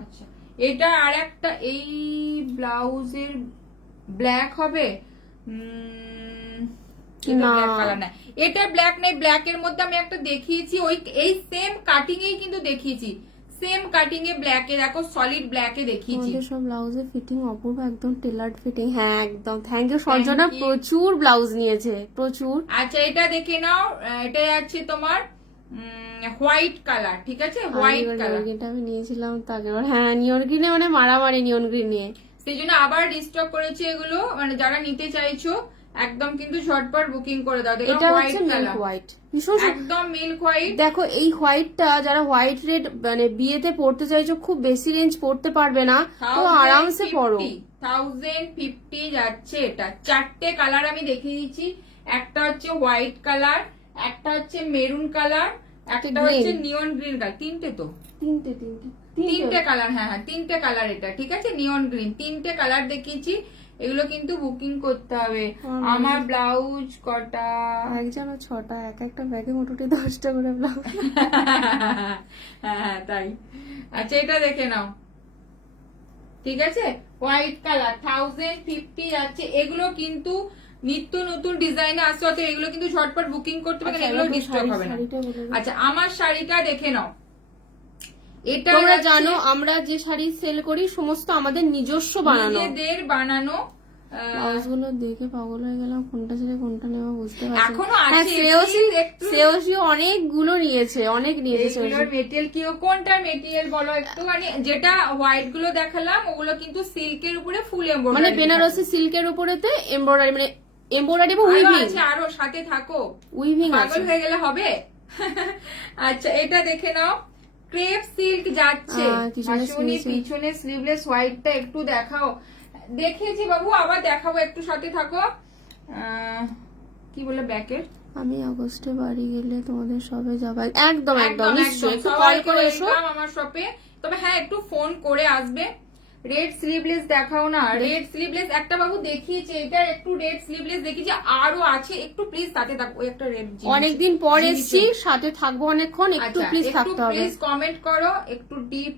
আচ্ছা এটা আর একটা, এই ব্লাউজের ব্ল্যাক হবে, এটা ব্ল্যাক নেই, ব্ল্যাক এর মধ্যে আমি একটা দেখিয়েছি, ওই এই সেম কাটিং এই কিন্তু দেখিয়েছি, সেম কাটিং এ ব্ল্যাক এ, দেখো সলিড ব্ল্যাক এ দেখিয়েছি। সব ব্লাউজের ফিটিং অপূর্ব, একদম টেলার্ড ফিটিং। হ্যাঁ একদম, থ্যাংক ইউ সঞ্জনা, প্রচুর ব্লাউজ নিয়েছে, প্রচুর। আচ্ছা এটা দেখে নাও, এটা আছে তোমার হোয়াইট কালার, ঠিক আছে, হোয়াইট কালার। এটা আমি নিয়েছিলাম তো আগেরবার। হ্যাঁ নিয়ন গ্রিনে মানে মারামারি নিয়ন গ্রিন নিয়ে, সেই জন্য আবার রিস্টক করেছে এগুলো, মানে যারা নিতে চাইছো একদম কিন্তু ঝটপট বুকিং করে দাও। দেখো হোয়াইট কালার, হোয়াইট একদম মিল্ক হোয়াইট। দেখো এই হোয়াইটটা যারা হোয়াইট রেড মানে বিয়েতে পড়তে চাইছো, খুব বেশি রেঞ্জ পড়তে পারবে না, তো আরামসে পড়ো। 1050 যাচ্ছে এটা। চারটে কালার আমি দেখিয়ে দিচ্ছি, একটা হচ্ছে হোয়াইট কালার, একটা হচ্ছে মেরুন কালার, একটা হচ্ছে নিয়ন গ্রিন কালার। তিনটে কালার, হ্যাঁ হ্যাঁ তিনটে কালার এটা, ঠিক আছে। নিয়ন গ্রিন তিনটে কালার দেখিয়েছি, এগুলো কিন্তু বুকিং করতে হবে। আমার ব্লাউজ কটা, একজন 6টা, একটা ব্যাগে মোটামুটি 10টা করে ব্লাউজ। হ্যাঁ তাই। আচ্ছা এটা দেখে নাও, ঠিক আছে, হোয়াইট কালার 1050 যাচ্ছে। এগুলো কিন্তু নিত্য নতুন ডিজাইনে আসছে, অত এগুলো কিন্তু ঝটপট বুকিং করতে পারবে, এগুলো ডিস্টার্ব হবে না। আচ্ছা আমার শাড়িটা দেখে নাও, এটা তোমরা জানো আমরা যে শাড়ি সেল করি সমস্ত আমাদের নিজস্ব বানানো, নিজেদের বানানো। ব্লাউজগুলো দেখে পাগল হয়ে গেলাম, কোনটা ছেড়ে কোনটা নেওয়া বুঝতে পারছি। এখনো আছে, শ্রেয়সী অনেকগুলো নিয়েছে, অনেক নিয়েছে। মেটেরিয়াল কি, কোনটা মেটেরিয়াল বলো একটু। মানে যেটা হোয়াইট গুলো দেখালাম ওগুলো কিন্তু সিল্কের উপরে ফুল এমব্রয়ডারি, মানে বেনারসি সিল্কের উপরেতে এমব্রয়ডারি, মানে এমব্রয়ডারি বা উইভিং আছে, আরো সাথে থাকো, উইভিং পাগল হয়ে গেলে হবে। আচ্ছা এটা দেখে নাও, ক্রেপ সিল্ক যাচ্ছে, পিছনে স্লিভলেস হোয়াইটটা একটু দেখাও। দেখিয়েছি বাবু, আবার দেখাবো, একটু সাথে থাকো। কি বলে ব্যাকের, আমি আগস্টে বাড়ি গেলে তোমাদের সবে যাবা, একদম একদম নিশ্চয়ই, একটু কল করে এসো আমার শপে। তবে হ্যাঁ একটু ফোন করে আসবে। রেড স্লিভলেস দেখাও না, রেড স্লিভলেস একটা বাবু দেখিয়েছে, এটা একটু রেড স্লিভলেস দেখিয়েছে, আরো আছে, একটু প্লিজ সাথে থাকো। একটা রেড, অনেকদিন পর এসেছি, সাথে থাকবো অনেকক্ষণ, একটু প্লিজ থাকতে হবে। প্লিজ কমেন্ট করো, একটু ডিপ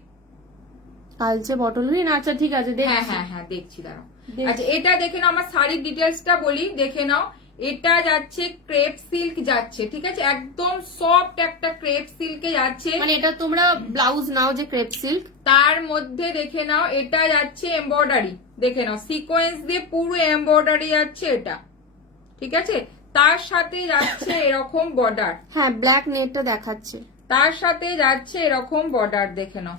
কালচে বটল গ্রিন, আচ্ছা ঠিক আছে হ্যাঁ দেখছি। হ্যাঁ হ্যাঁ দেখছি, দাঁড়াও। দেখছি। আচ্ছা এটা দেখে নাও, আমার শাড়ির ডিটেলসটা বলি, দেখে নাও। এটা যাচ্ছে ক্রেপ সিল্ক যাচ্ছে, ঠিক আছে, একদম সফট একটা ক্রেপ সিল্কে যাচ্ছে। মানে এটা তোমরা ব্লাউজ নাও যে ক্রেপ সিল্ক, তার মধ্যে দেখে নাও এটা যাচ্ছে এমব্রয়ডারি, দেখে নাও সিকোয়েন্স দিয়ে পুরো এমব্রয়ডারি যাচ্ছে এটা, ঠিক আছে। তার সাথে যাচ্ছে এরকম বর্ডার, হ্যাঁ ব্ল্যাক নেটটা দেখাচ্ছে। তার সাথে যাচ্ছে এরকম বর্ডার, দেখে নাও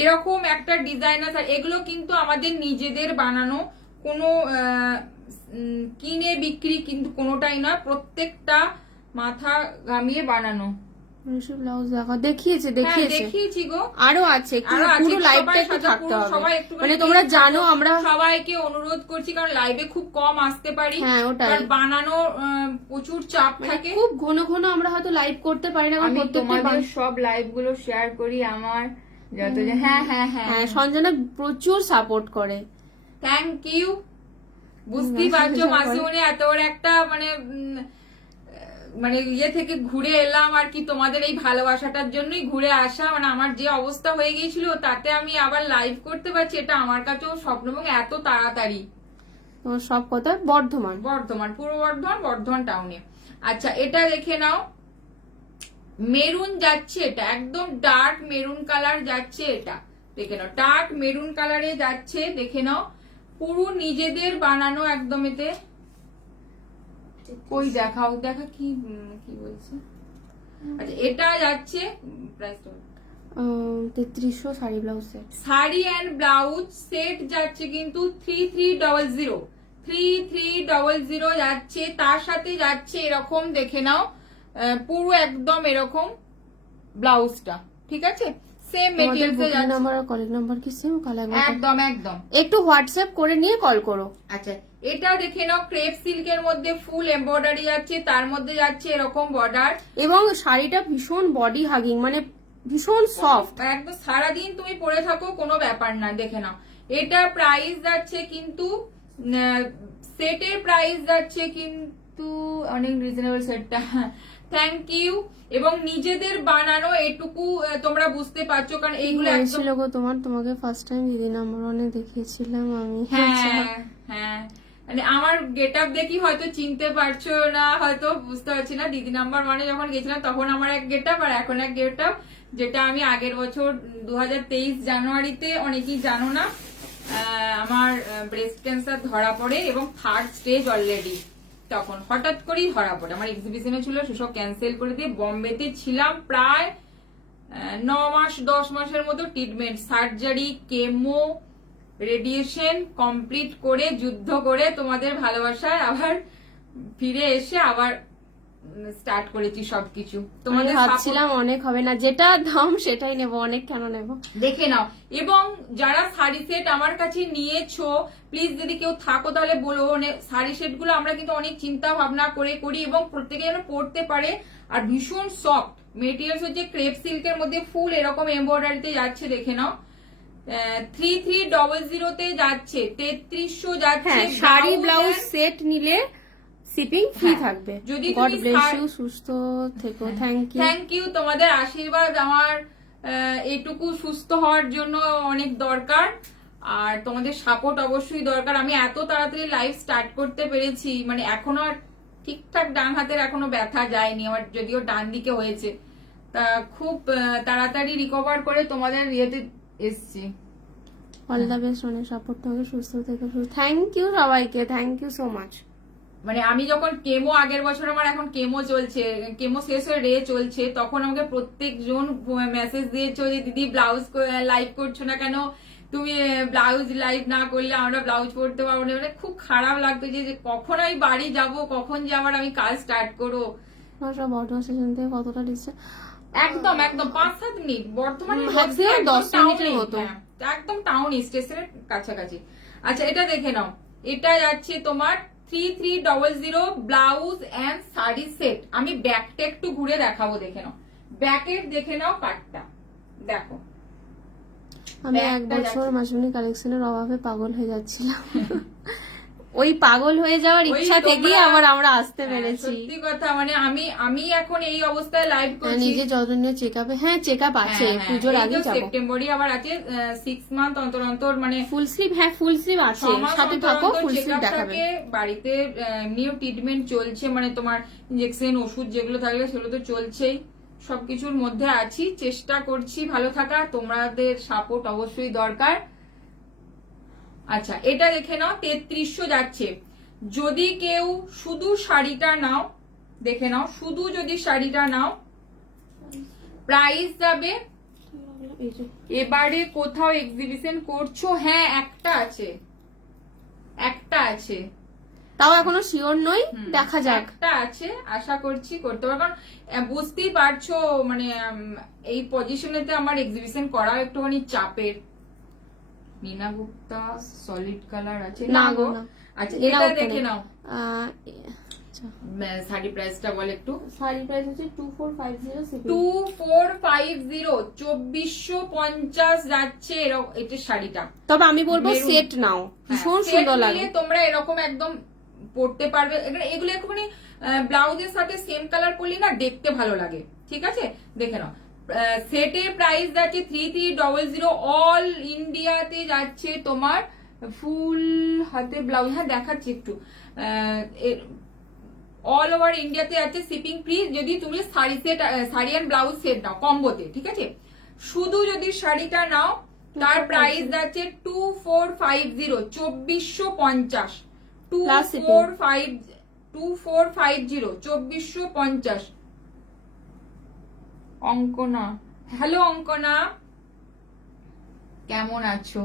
এরকম একটা ডিজাইন আছে। এগুলো কিন্তু আমাদের নিজেদের বানানো, কোনো কিনে বিক্রি কিন্তু কোনোটাই না, প্রত্যেকটা মাথা ঘামিয়ে বানানো। ব্লাউজ দেখা দেখিয়েছে, হ্যাঁ দেখিয়েছে, দেখিয়েছি গো, আরো আছে, একটু আরো আছে, পুরো লাইভটা সবাই একটু সাথে থাকতে পুরো হবে। সবাই একটু মানে তোমরা জানো আমরা সবাইকে অনুরোধ করছি, কারণ লাইভে খুব কম আসতে পারি, হ্যাঁ ওটাই, কারণ বানানো প্রচুর চাপ মানে থাকে, খুব ঘন ঘন আমরা হয়তো লাইভ করতে পারি না। আমি তোমাদের সব লাইভ গুলো শেয়ার করি আমার যত, হ্যাঁ হ্যাঁ হ্যাঁ হ্যাঁ সঞ্জনা প্রচুর সাপোর্ট করে, থ্যাংক ইউ। বুঝতেই পারছো মাসিমণি, এত বড় একটা মানে মানে ইয়ে থেকে ঘুরে এলাম আর কি, তোমাদের এই ভালোবাসাটার জন্যই ঘুরে আসা। মানে আমার যে অবস্থা হয়ে গিয়েছিল, তাতে আমি আবার লাইভ করতে পারছি, এটা আমার কাছেও স্বপ্ন, এবং এত তাড়াতাড়ি। তোমার সব কথা বর্ধমান, বর্ধমান, পূর্ব বর্ধমান, বর্ধমান টাউনে। আচ্ছা এটা দেখে নাও, মেরুন যাচ্ছে, এটা একদম ডার্ক মেরুন কালার যাচ্ছে, এটা দেখে নাও ডার্ক মেরুন কালারে যাচ্ছে, দেখে নাও পুরো নিজেদের বানানো একদম। এতে কই দেখাও, দেখা কি কি বলছে। আচ্ছা এটা যাচ্ছে প্রাইসটা 3300 sari blouse set, sari and blouse set যাচ্ছে কিন্তু 3300, 3300 যাচ্ছে। তার সাথে যাচ্ছে এরকম, দেখে নাও পুরো একদম এরকম ব্লাউজটা, ঠিক আছে, সেম মেটেরিয়ালসে যাচ্ছে। নাম্বার আর কলিগ নাম্বার কি সেম? কালার একদম একদম, একটু হোয়াটসঅ্যাপ করে নিয়ে কল করো। আচ্ছা এটা দেখে নাও, ক্রেপ সিল্কের মধ্যে ফুল এমব্রয়ডারি যাচ্ছে, তার মধ্যে যাচ্ছে এরকম বর্ডার, এবং শাড়িটা ভীষণ বডি হাগিং, মানে ভীষণ সফট, একদম সারাদিন তুমি পরে থাকো কোনো ব্যাপার না। দেখে নাও এটা প্রাইস যাচ্ছে কিন্তু সেটের প্রাইস যাচ্ছে কিন্তু অনেক রিজনেবল সেটটা, থ্যাংক ইউ। এবং নিজেদের বানানো এটুকু তোমরা বুঝতে পারছো, কারণ এইগুলো ছিল গো তোমার, তোমাকে ফার্স্ট টাইম দিদি নাম্বার ওয়ানে দেখিয়েছিলাম আমি। হ্যাঁ হ্যাঁ, মানে আমার গেট আপ দেখি হয়তো চিনতে পারছো না, হয়তো বুঝতে পারছি না। দিদি নাম্বার ওয়ানে যখন গেছিলাম তখন আমার এক গেট আপ আর এখন এক গেট আপ, যেটা আমি আগের বছর 2023 জানুয়ারিতে, অনেকেই জানো না, আমার ব্রেস্ট ক্যান্সার ধরা পড়ে এবং 3rd স্টেজ অলরেডি। তখন হঠাৎ করেই ধরা পড়ে, আমার এক্সিবিশনে ছিল, সেসব ক্যান্সেল করে দিয়ে বম্বেতে ছিলাম প্রায় 9 মাস 10 মাসের মতো treatment, surgery, chemo, radiation complete করে, যুদ্ধ করে তোমাদের ভালোবাসায় আবার ফিরে এসে আবার স্টার্ট করেছি সবকিছু। তোমাদের ভাবছিলাম অনেক হবে না, যেটা দাম সেটাই নেব, অনেক কেন নেব। দেখে নাও, এবং যারা শাড়ি সেট আমার কাছে নিয়েছো, প্লিজ যদি কেউ থাকো তাহলে বলো, শাড়ি সেট গুলো আমরা কিন্তু অনেক চিন্তা ভাবনা করে করি, এবং প্রত্যেকে যেন পড়তে পারে, আর ভীষণ সফট মেটেরিয়ালস হচ্ছে ক্রেপ সিল্কের মধ্যে ফুল এরকম এমব্রয়ডারিতে যাচ্ছে, দেখে নাও 3300 তে যাচ্ছে, 3300 যাচ্ছে। শাড়ি ব্লাউজ সেট নিলে শিপিং ফ্রি থাকবে। যদি গড ব্লেস ইউ, সুস্থ থেকো, থ্যাংক ইউ। তোমাদের আশীর্বাদ আমার এইটুকু সুস্থ হওয়ার জন্য অনেক দরকার, আর তোমাদের সাপোর্ট অবশ্যই দরকার। আমি এত তাড়াতাড়ি লাইভ স্টার্ট করতে পেরেছি, মানে এখনো ঠিকঠাক ডান হাতের এখনো ব্যথা যায়নি আমার, যদিও ডান দিকে হয়েছে, তা খুব তাড়াতাড়ি রিকভার করে তোমাদের ইয়েতে এসছি। অল দ্য বেস্ট, অনেক সাপোর্ট, তোমাকে সুস্থ থেকো। থ্যাংক ইউ সবাইকে, থ্যাংক ইউ সো মাচ। মানে আমি যখন কেমো, আগের বছর আমার এখন কেমো চলছে, কেমো শেষ হয়ে রে চলছে, তখন আমাকে প্রত্যেকজন মেসেজ দিয়েছো যে দিদি ব্লাউজ লাইভ করছো না কেন, তুমি ব্লাউজ লাইভ না করলে আমরা ব্লাউজ পরতে পারবো না। মানে খুব খারাপ লাগতো যে কখন আমি বাড়ি যাব, কখন যে আবার আমি কাজ স্টার্ট করবো। বর্ধমান স্টেশন থেকে কতটা ডিস্টেন্স? একদম একদম 5-7 মিনিট, বর্তমানে 10 মিনিটের মতো, একদম টাউন স্টেশনের কাছাকাছি। আচ্ছা এটা দেখে নাও, এটা যাচ্ছে তোমার 3300 ব্লাউজ এন্ড শাড়ি সেট। আমি ব্যাকটা একটু ঘুরে দেখাবো, দেখে নাও ব্যাকের, দেখে নাও কাটটা, দেখো। আমি এক বছর মাসুনি কালেকশনের অভাবে পাগল হয়ে যাচ্ছিলাম। ওই পাগল হয়ে যাওয়ার ওই ইচ্ছা থেকেই তোমরা- আবার আমরা আসতে হ্যাঁ, পেরেছি। সত্যি কথা, মানে আমি এখন এই অবস্থায় লাইভ করছি। নিজের যত্ন চেক আপে, হ্যাঁ চেক আপ আছে, পুজোর আগে যাবো। সেপ্টেম্বরই আবার আছে, 6 মান্থ অন্তর অন্তর, মানে ফুল স্লিভ, হ্যাঁ ফুল স্লিভ আছে, সাথে থাকো, ফুল স্লিভ দেখাবে। বাড়িতে এমনিও ট্রিটমেন্ট চলছে, মানে তোমার ইনজেকশন ওষুধ যেগুলো থাকলে সেগুলো তো চলছেই, সবকিছুর মধ্যে আছি, চেষ্টা করছি ভালো থাকার, তোমাদের সাপোর্ট অবশ্যই দরকার। আচ্ছা, এটা দেখে নাও, 3300 যাচ্ছে। যদি কেউ শুধু শাড়িটা নাও, দেখে নাও, শুধু যদি শাড়িটা নাও, প্রাইস যাবে। এবারে কোথাও এক্সিবিশন করছো? হ্যাঁ, একটা আছে, একটা আছে, তাও এখনো শিওর নই, দেখা যাক। একটা আছে, আশা করছি করতে পারবো, কারণ বুঝতেই পারছো মানে এই পজিশনেতে আমার এক্সিবিশন করা একটুখানি চাপের। নীনা গুপ্তা সলিড কালার আছে না না গো, গো? না। আচ্ছা, এটা এটা ওপেনে। দেখে নাও। আচ্ছা, শাড়ি প্রাইসটা বল একটু। শাড়ি প্রাইস হচ্ছে 2450 শিপিং। 2450, 2450 যাচ্ছে এটা শাড়িটা। তবে আমি বলবো মেরুন। সেট নাও, ভীষণ হ্যাঁ, সুন্দর set লাগে। নিলে তোমরা এরকম একদম পরতে পারবে। এগুলো একটুখানি ব্লাউজের সাথে সেম কালার পরলে না দেখতে ভালো লাগে। ঠিক আছে, দেখে নাও। সেটের প্রাইস যাচ্ছে 3300, অল ইন্ডিয়াতে যাচ্ছে তোমার ফুল হাতে ব্লাউজ। হ্যাঁ, দেখাচ্ছি একটু, অল ওভার ইন্ডিয়াতে যাচ্ছে শিপিং ফ্রি যদি তুমি sari set, sari and blouse set নাও কম্বোতে। ঠিক আছে, শুধু যদি শাড়িটা নাও তার প্রাইস যাচ্ছে 2450, 2450, 2450, 2450। অঙ্কনা, হ্যালো অঙ্কনা, কেমন আছো?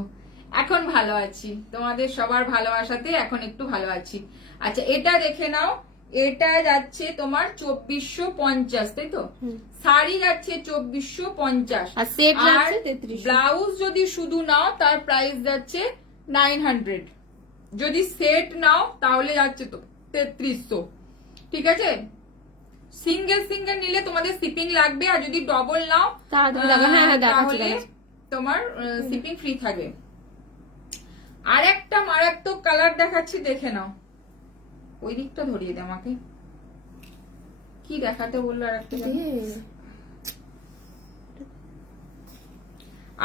এখন ভালো আছি, তোমাদের সবার ভালোবাসাতে এখন একটু ভালো আছি। আচ্ছা, এটা দেখে নাও, এটা যাচ্ছে তোমার 2450, তাই তো? শাড়ি যাচ্ছে 2450, আর সেট আর যাচ্ছে 3300। ব্লাউজ যদি শুধু নাও তার প্রাইস যাচ্ছে 900, যদি সেট নাও তাহলে যাচ্ছে তো 3300। ঠিক আছে, সিঙ্গেল সিঙ্গেল নিলে তোমাদের শিপিং লাগবে, আর যদি ডবল নাও তাড়াতাড়ি দেখো। হ্যাঁ হ্যাঁ, দেখাচ্ছি তাহলে দেখাচ্ছি। তোমার শিপিং ফ্রি থাকবে। আর একটা মারাত্মক কালার দেখাচ্ছি, দেখে নাও। ওই দিকটা ধরিয়ে দে আমাকে, কি দেখাতে বললো আর একটা জানো?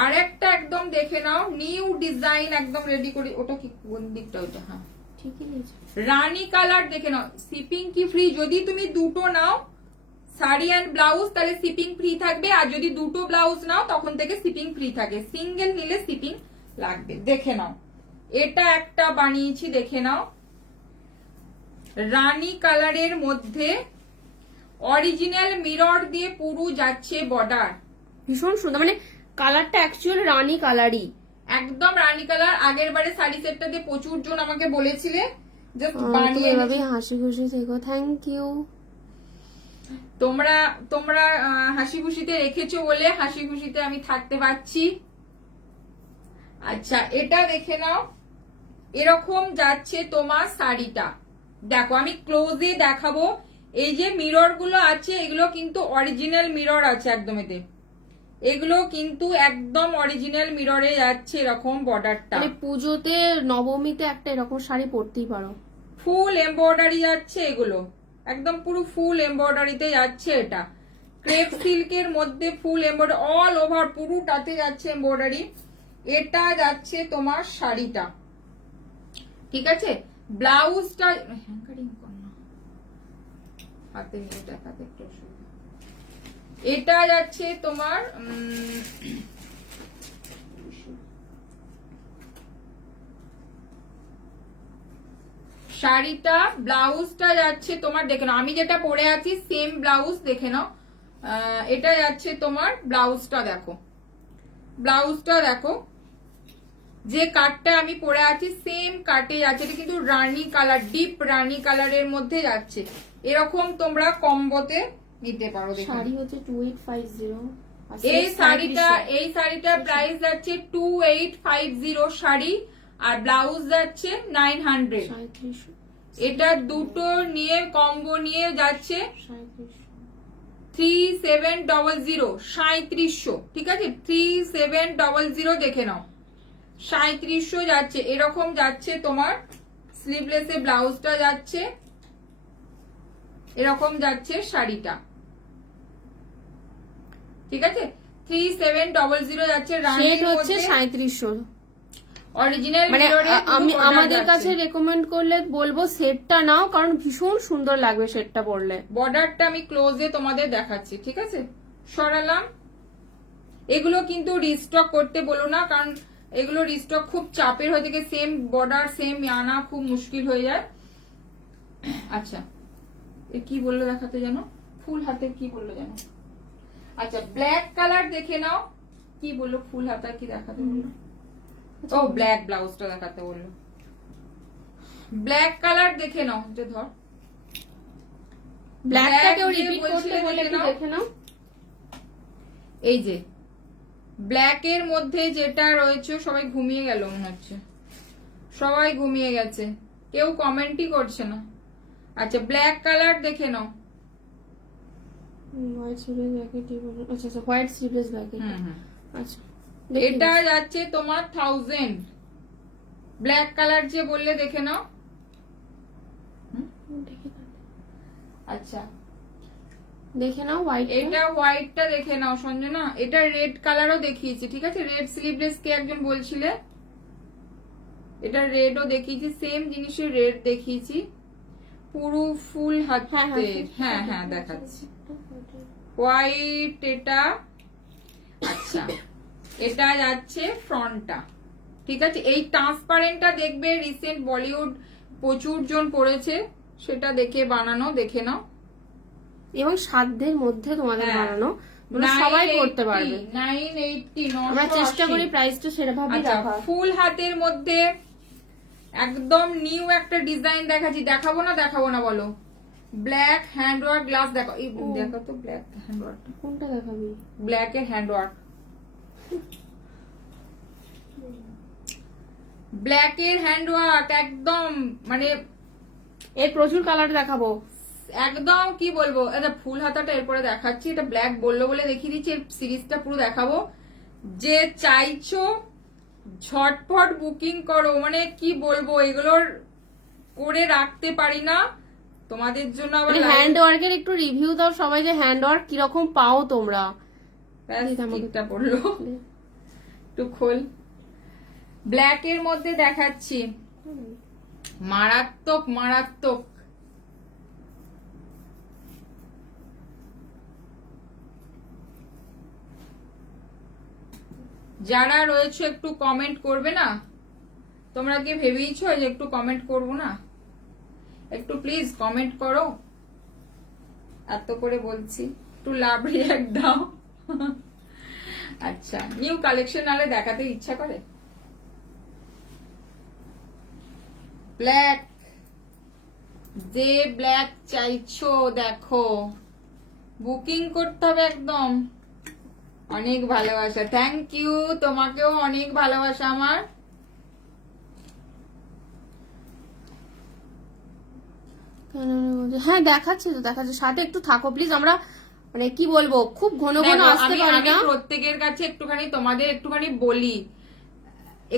আর একটা একদম দেখে নাও, নিউ ডিজাইন একদম রেডি করে। ওটা কি কোন দিকটা? ওটা হ্যাঁ ঠিকই নিয়েছে। রানী কালার দেখে নাও, শিপিং কি ফ্রি। যদি তুমি দুটো নাও শাড়ি এন্ড ব্লাউজ তাহলে শিপিং ফ্রি থাকবে, আর যদি দুটো ব্লাউজ নাও তখন থেকে শিপিং ফ্রি থাকে, সিঙ্গেল নিলে শিপিং লাগবে। দেখে নাও, এটা একটা বানিয়েছি, দেখে নাও, রানী কালারের মধ্যে অরিজিনাল মিরর দিয়ে পুরো যাচ্ছে বর্ডার, ভীষণ সুন্দর, মানে কালারটা অ্যাকচুয়াল রানী কালারই, একদম রানী কালার। আগের বারে শাড়ি সেটটা দিয়ে প্রচুর জন আমাকে বলেছিলে জাস্ট তুমি বানিয়ে এভাবে হাসি খুশি থেকো, থ্যাংক ইউ। তোমরা তোমরা হাসি খুশিতে রেখেছো বলে হাসি খুশিতে আমি থাকতে পারছি। আচ্ছা, এটা দেখে নাও, এরকম যাচ্ছে তোমার শাড়িটা। দেখো, আমি ক্লোজে দেখাবো। এই যে মিরর গুলো আছে এগুলো কিন্তু অরিজিনাল মিরর আছে একদম, এতে এগুলো কিন্তু একদম অরিজিনাল মিররে যাচ্ছে এরকম বর্ডারটা। মানে পুজোতে নবমীতে একটা এরকম শাড়ি পরতেই পারো। ফুল এমব্রয়ডারি যাচ্ছে এগুলো, একদম পুরো ফুল এমব্রয়ডারিতে যাচ্ছে। এটা ক্রেপ সিল্কের মধ্যে ফুল এমব্রয়ডারি অল ওভার পুরোটাতে যাচ্ছে এমব্রয়ডারি। এটা যাচ্ছে তোমার শাড়িটা। ঠিক আছে, ব্লাউজটা হ্যাঙ্কারিং কর না, হাতে নিয়ে দেখাতে একটু অসুবিধা। এটা যাচ্ছে তোমার শাড়িটা, ব্লাউজটা যাচ্ছে তোমার, দেখে নাও আমি যেটা পরে আছি সেম ব্লাউজ, দেখে নাও। এটা যাচ্ছে তোমার ব্লাউজটা, দেখো ব্লাউজটা দেখো, যে কাটটা আমি পরে আছি সেম কাটে যাচ্ছে। এটা কিন্তু রানী কালার, ডিপ রানী কালারের মধ্যে যাচ্ছে। এরকম তোমরা কম্বোতে নিতে পারো। শাড়ি হচ্ছে 2850। এই শাড়িটার প্রাইস যাচ্ছে 2850 শাড়ি, আর ব্লাউজ যাচ্ছে 900। এটা দুটো নিয়ে কম্বো নিয়ে যাচ্ছে 3700, 3700। ঠিক আছে, 3700 দেখে নাও, 3700 যাচ্ছে। এরকম যাচ্ছে তোমার স্লিভলেসে ব্লাউজটা যাচ্ছে, এরকম যাচ্ছে শাড়িটা, ঠিক আছে। 3700 যাচ্ছে, সেট হচ্ছে 3700। অরিজিনাল মানে আমি আমাদের কাছে রেকমেন্ড করলে বলবো সেটটা নাও, কারণ ভীষণ সুন্দর লাগবে সেটটা পরলে। বর্ডারটা আমি ক্লোজে তোমাদের দেখাচ্ছি, ঠিক আছে। সরালাম। এগুলো কিন্তু রিস্টক করতে বলো না, কারণ এগুলো রিস্টক খুব চাপের হয়ে থেকে, সেম বর্ডার সেম আনা খুব মুশকিল হয়ে যায়। আচ্ছা, এ কি বললো দেখাতে জানো, ফুল হাতে কি বললো জানো। আচ্ছা, ব্ল্যাক কালার দেখে নাও, কি বললো ফুল হাতা কি দেখাতে বললো, ও ব্ল্যাক ব্লাউজটা দেখাতে বললো। ব্ল্যাক কালার দেখে নাও, যে ধর ব্ল্যাকটাকেও রিপিট করতে বলে একটু দেখে নাও। এই যে ব্ল্যাক এর মধ্যে যেটা রয়েছে, সবাই ঘুমিয়ে গেল মনে হচ্ছে, সবাই ঘুমিয়ে গেছে, কেউ কমেন্টই করছে না। আচ্ছা, ব্ল্যাক কালার দেখে নাও। হোয়াইট স্লিভলেস ব্যাকেট, আচ্ছা আচ্ছা হোয়াইট স্লিভলেস ব্যাকেট। আচ্ছা, এটা যাচ্ছে তোমার 1000। ব্ল্যাক কালার যে বললে দেখে নাও। আচ্ছা, দেখে নাও হোয়াইট। এটা হোয়াইটটা দেখে নাও সঞ্জনা। এটা রেড কালারও দেখিয়েছি, ঠিক আছে। রেড স্লিভলেস কে একজন বলছিলে, এটা রেডও দেখিয়েছি, সেম জিনিসের রেড দেখিয়েছি, পুরো ফুল হাতের। হ্যাঁ হ্যাঁ দেখাচ্ছি, হোয়াইট এটা। আচ্ছা, এটা যাচ্ছে ফ্রন্টটা, ঠিক আছে। এই ট্রান্সপারেন্টটা দেখবে রিসেন্ট বলিউড প্রচুর জন পড়েছে, সেটা দেখে বানানো, দেখে নাও। এবং সাধ্যের মধ্যে তোমাদের বানানো, মানে সবাই করতে পারবে। 980, আমরা চেষ্টা করি প্রাইসটা সেভাবেই রাখা। ফুল হাতের মধ্যে একদম নিউ একটা ডিজাইন দেখাচ্ছি, দেখাবো না বলো। ব্ল্যাক হ্যান্ডওয়ার্ক গ্লাস দেখো, এই দেখো তো ব্ল্যাক হ্যান্ডওয়ার্ক, কোনটা দেখাবি? ব্ল্যাক এর হ্যান্ডওয়ার্ক, ব্ল্যাক এর হ্যান্ডওয়ার্ক একদম, মানে এর প্রচুর কালার দেখাবো, একদম কি বলবো। এটা ফুল হাতাটা এরপরে দেখাচ্ছি, এটা ব্ল্যাক বললো বলে দেখিয়ে দিচ্ছি, এর সিরিজটা পুরো দেখাবো। যে চাইছো ঝটপট বুকিং করো, মানে কি বলবো, এগুলোর করে রাখতে পারি না তোমাদের জন্য। আবার হ্যান্ড ওয়ার্কের একটু রিভিউ দাও সবাই, যে হ্যান্ড ওয়ার্ক কিরকম পাও তোমরা। ঠিকটা পড়লো, একটু খোল। ব্ল্যাক এর মধ্যে দেখাচ্ছি, মারাত্মক মারাত্মক। যারা রয়েছে একটু কমেন্ট করবে না, তোমরা কি ভেবেইছো যে একটু কমেন্ট করবো না? একটু প্লিজ কমেন্ট করো, এত করে বলছি, একটু লাভ রিঅ্যাক্ট দাও। আচ্ছা, নিউ কালেকশন আলে দেখাতে ইচ্ছা করে। ব্ল্যাক, যে ব্ল্যাক চাইছো দেখো, বুকিং করতে হবে একদম। অনেক ভালোবাসা, থ্যাংক ইউ, তোমাকেও অনেক ভালোবাসা আমার। হ্যাঁ দেখাচ্ছি তো, দেখাচ্ছি, সাথে একটু থাকো প্লিজ। আমরা মানে কি বলবো, খুব ঘন ঘন আসতে পারি না। প্রত্যেকের কাছে একটুখানি তোমাদের একটুখানি বলি,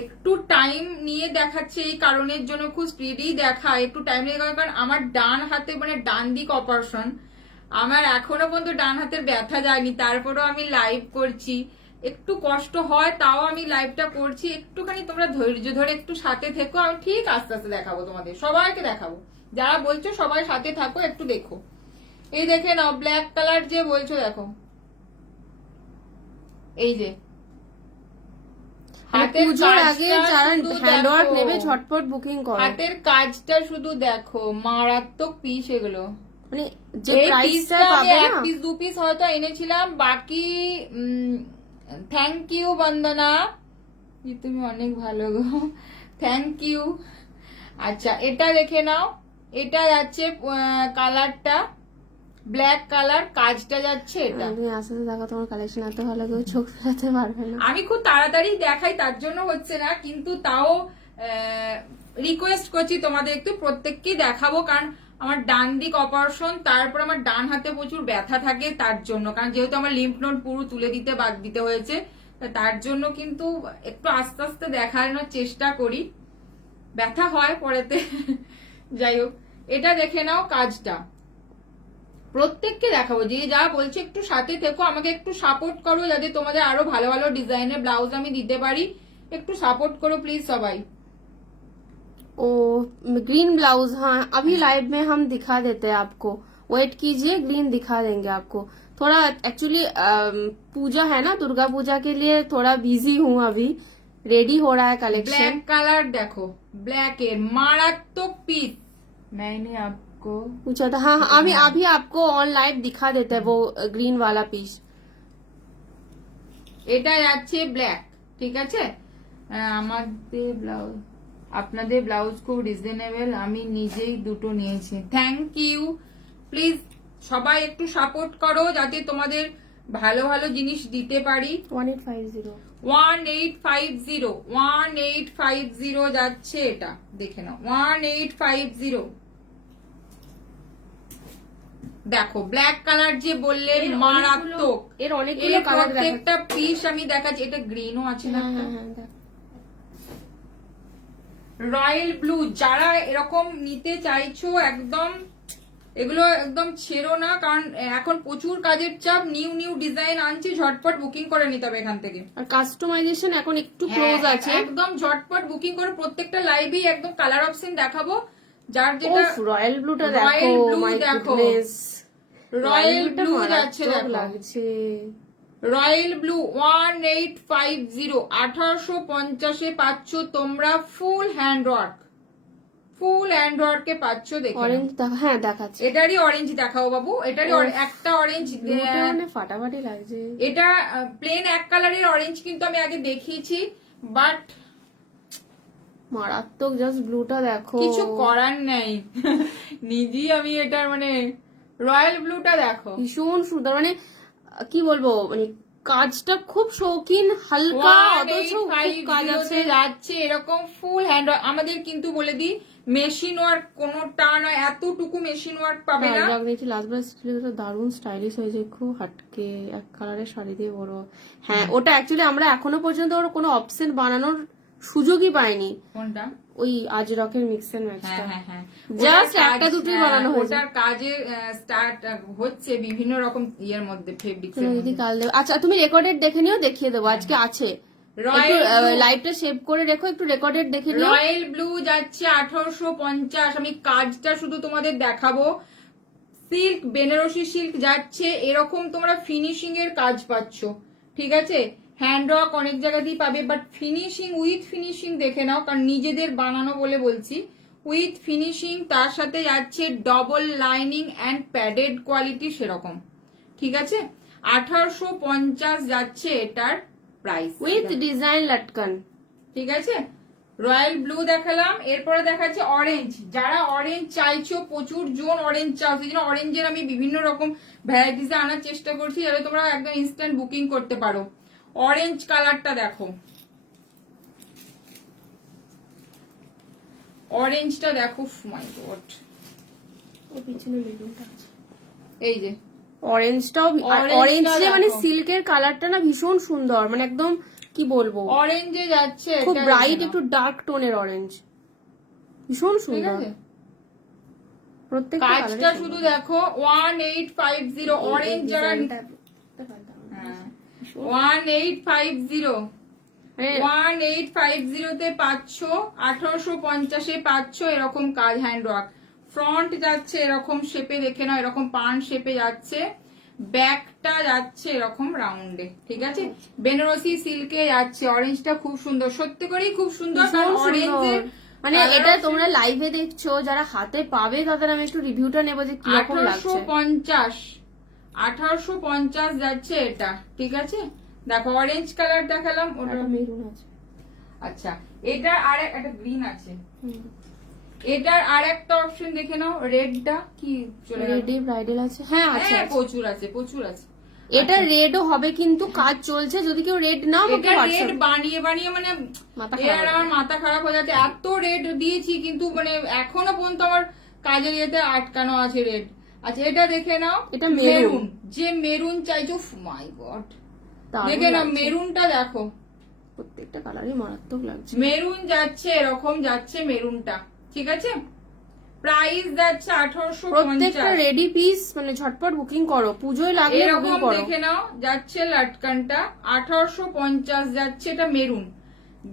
একটু টাইম নিয়ে দেখাচ্ছে এই কারণের জন্য, খুব স্পিডি দেখা, একটু টাইম নিয়ে, কারণ আমার ডান হাতে মানে ডান দিক অপারেশন, আমার এখনো পর্যন্ত ডান হাতের ব্যথা যায়নি, তারপরেও আমি লাইভ করছি, একটু কষ্ট হয়, তাও আমি লাইভটা করছি। একটুখানি তোমরা ধৈর্য ধরে একটু সাথে থেকো, আমি ঠিক আস্তে আস্তে দেখাবো তোমাদের, সবাইকে দেখাবো। যারা বলছো সবাই সাথে থাকো, একটু দেখো। এই দেখে নাও, ব্ল্যাক কালার যে বলছো দেখো, এই যে পুজোর আগে যারা হ্যান্ডওয়ার্ক নেবে ঝটপট বুকিং করো। হাতের কাজটা শুধু দেখো, মারাত্মক পিস এগুলো। মানে যে প্রাইসটা পাবে না, 1 পিস 2 পিস হয়তো এনেছিলাম, বাকি থ্যাংক ইউ বন্দনা, তুমি অনেক ভালো গো, থ্যাংক ইউ। আচ্ছা, এটা দেখে নাও, এটা যাচ্ছে কালারটা ব্ল্যাক কালার, কাজটা যাচ্ছে এটা। তুমি আস্তে আস্তে দেখো, তোমার কালেকশন এত ভালো, কেউ চোখ ফেরাতে পারবে না। আমি খুব তাড়াতাড়ি দেখাই, তার জন্য হচ্ছে না, কিন্তু তাও রিকোয়েস্ট করছি তোমাদের একটু প্রত্যেককেই দেখাবো, কারণ আমার ডান দিক অপারেশন, তারপর আমার ডান হাতে প্রচুর ব্যথা থাকে, তার জন্য, কারণ যেহেতু আমার লিম্ফ নোড পুরো তুলে দিতে বাদ দিতে হয়েছে, তার জন্য কিন্তু একটু আস্তে আস্তে দেখানোর চেষ্টা করি। ব্যথা হয় পরেতে। যাই হোক, এটা দেখে নাও কাজটা, প্রত্যেককে দেখাবো। যে যা বলছে একটু সাথে থেকো, আমাকে একটু সাপোর্ট করো যাতে তোমাদের আরো ভালো ভালো ডিজাইনের ব্লাউজ আমি দিতে পারি। একটু সাপোর্ट करो प्लीज सबाई। ओ ग्रीन ब्लाउज, हाँ अभी लाइव में हम दिखा देते हैं आपको, वेट कीजिए, ग्रीन दिखा देंगे आपको। थोड़ा एक्चुअली पूजा है ना, दुर्गा पूजा के लिए थोड़ा बिजी हूँ, अभी रेडी हो रहा है कलेक्शन। ब्लैक कलर देखो, ब्लैक এর মারাত্মক পিস। मैंने आपको पूछा था, हाँ अभी अभी आपको ऑन लाइव दिखा देते हैं वो ग्रीन वाला पीस। এটা যাচ্ছে ব্ল্যাক, ঠিক আছে। আমাদের ব্লাউজ, আপনাদের ব্লাউজ খুব রিজনেবল, আমি নিজেই দুটো নিয়েছি। Thank you. প্লিজ সবাই একটু সাপোর্ট করো যাতে তোমাদের ভালো ভালো জিনিস দিতে পারি। 1850 1850 যাচ্ছে, এটা দেখে নাও। 1850 দেখো, ব্ল্যাক কালার যে বললেন মারাত্মক, এর অনেকগুলো কালার প্রত্যেকটা পিস আমি দেখাচ্ছি। এটা গ্রিনও আছে না, রয়্যাল ব্লু। যারা এরকম নিতে চাইছো একদম, এগুলো একদম ছেড়ো না, কারণ এখন প্রচুর কাজের চাপ, নিউ নিউ ডিজাইন আনছি, ঝটপট বুকিং করে নিতে হবে এখান থেকে। আর কাস্টমাইজেশন এখন একটু ক্লোজ আছে, একদম ঝটপট বুকিং করে। প্রত্যেকটা লাইভেই একদম কালার অপশন দেখাবো, যার যেটা। রয়্যাল ব্লুটা দেখো, রয়্যাল ব্লু মাই দেখো, গুডনেস, রয়্যাল ব্লু যাচ্ছে দেখো, লাগছে। রয়্যাল ব্লু 1850, 1850 পাচ্ছ তোমরা। Full hand work, full hand ওয়ার্কে পাচ্ছ। দেখো অরেঞ্জ, হ্যাঁ দেখাচ্ছে। এটারই অরেঞ্জ দেখাও বাবু, এটারই একটা অরেঞ্জ মানে ফাটাফাটি লাগছে। এটা প্লেন এক কালারের অরেঞ্জ কিন্তু আমি আগে দেখিয়েছি, বাট মারাত্মক। জাস্ট ব্লুটা দেখো, কিছু করার নেই। নিজেই আমি এটার মানে রয়্যাল ব্লুটা দেখো, ভীষণ সুন্দর। মানে কি বলবো, মানে কাজটা খুব শৌখিন, হালকা, অথচ খুব কাজ আছে। যাচ্ছে এরকম ফুল হ্যান্ড। আমাদের কিন্তু বলে দিই, মেশিন ওয়ার্ক কোনোটা নয়, এতটুকু মেশিন ওয়ার্ক পাবে না। দেখছি লাস্টবার দারুণ স্টাইলিশ হয়েছে, খুব হাটকে এক কালারের শাড়ি দিয়ে বড়। হ্যাঁ ওটা অ্যাকচুয়ালি আমরা এখনো পর্যন্ত ওর কোনো অপশন বানানোর সুযোগই পাইনি। কোনটা? ওই আজরকের মিক্স এন্ড ম্যাচটা, হ্যাঁ হ্যাঁ, জাস্ট একটা দুটোই বানানো হয়েছে। ওটার কাজের স্টার্ট হচ্ছে বিভিন্ন রকম ইয়ের মধ্যে, ফেব্রিক্স এর যদি মধ্যে। কাল দেবে। আচ্ছা তুমি রেকর্ডেড দেখে নিও, দেখিয়ে দেবো আজকে আছে। লাইভটা সেভ করে রেখো, একটু রেকর্ডেড দেখে নিও। রয়্যাল ব্লু যাচ্ছে 1850, আমি কাজটা শুধু তোমাদের দেখাবো। সিল্ক, বেনারসি সিল্ক যাচ্ছে, এরকম তোমরা ফিনিশিং এর কাজ পাচ্ছ, ঠিক আছে। হ্যান্ড ওয়ার্ক অনেক জায়গাতেই পাবে, বাট ফিনিশিং, উইথ ফিনিশিং দেখে নাও, কারণ নিজেদের বানানো বলে বলছি। উইথ ফিনিশিং, তার সাথে যাচ্ছে double lining and padded quality সেরকম, ঠিক আছে। 1850 যাচ্ছে এটার প্রাইস, উইথ ডিজাইন লাটকান, ঠিক আছে। রয়্যাল ব্লু দেখালাম, এরপরে দেখাচ্ছে অরেঞ্জ। যারা অরেঞ্জ চাইছো, প্রচুর জন অরেঞ্জ চাও, সেই জন্য অরেঞ্জের আমি বিভিন্ন রকম ভ্যারাইটিস আনার চেষ্টা করছি, যাতে তোমরা একদম ইনস্ট্যান্ট বুকিং করতে পারো। অরেঞ্জ কালারটা দেখো, অরেঞ্জটা দেখো, মাই গড, ও পিছনে মেরুনটা আছে, এই যে অরেঞ্জটাও। অরেঞ্জ যে মানে সিল্কের কালারটা না ভীষণ সুন্দর, মানে একদম কি বলবো, অরেঞ্জে যাচ্ছে, খুব ব্রাইট, একটু ডার্ক টোনের অরেঞ্জ, ভীষণ ঠিক সুন্দর। আছে। প্রত্যেকটা কাজটা শুধু দেখো, 1850 অরেঞ্জ। যারা 1850, 1850 তে পাচ্ছ, 1850 পাচ্ছ এরকম কাজ, হ্যান্ড ওয়ার্ক। ফ্রন্ট যাচ্ছে এরকম শেপে, দেখে নাও, এরকম পান শেপে যাচ্ছে। ব্যাকটা যাচ্ছে এরকম রাউন্ডে, ঠিক আছে। বেনারসি সিল্কে যাচ্ছে, অরেঞ্জটা খুব সুন্দর, সত্যি করেই খুব সুন্দর। অরেঞ্জের মানে এটা তোমরা লাইভে দেখছো, যারা হাতে পাবে তাদের আমি একটু রিভিউটা নেবো যে কিরকম লাগছে। 1850 যাচ্ছে এটা, ঠিক আছে। দেখো অরেঞ্জ কালার দেখালাম, ওটা মেরুন আছে। আচ্ছা, এটার আর একটা গ্রিন আছে, এটার আর একটা অপশন দেখে নাও, রেডটা কি চলে গেল? রেডি ব্রাইডাল আছে, হ্যাঁ আছে, প্রচুর আছে, প্রচুর আছে। এটা রেডও হবে, কিন্তু কাজ চলছে, যদি কেউ রেড নাও আমাকে রেড হোয়াটসঅ্যাপ। বানিয়ে বানিয়ে মানে এর আমার মাথা খারাপ হয়ে যাচ্ছে, এত রেড দিয়েছি কিন্তু মানে এখনো পর্যন্ত আমার কাজের ইয়েতে আটকানো আছে রেড। আচ্ছা এটা দেখে নাও, এটা মেরুন, যে মেরুন চাইছো, মাই গড, দেখে নাও মেরুনটা দেখো, প্রত্যেকটা কালারই মারাত্মক লাগছে। মেরুন যাচ্ছে, এরকম যাচ্ছে মেরুনটা, ঠিক আছে। প্রাইস যাচ্ছে 1850। প্রত্যেকটা রেডি পিস, মানে ঝটপট বুকিং করো, পুজোয় লাগলে বুকিং এরকম করো। দেখে নাও, যাচ্ছে লাটকানটা 1850 যাচ্ছে। এটা মেরুন,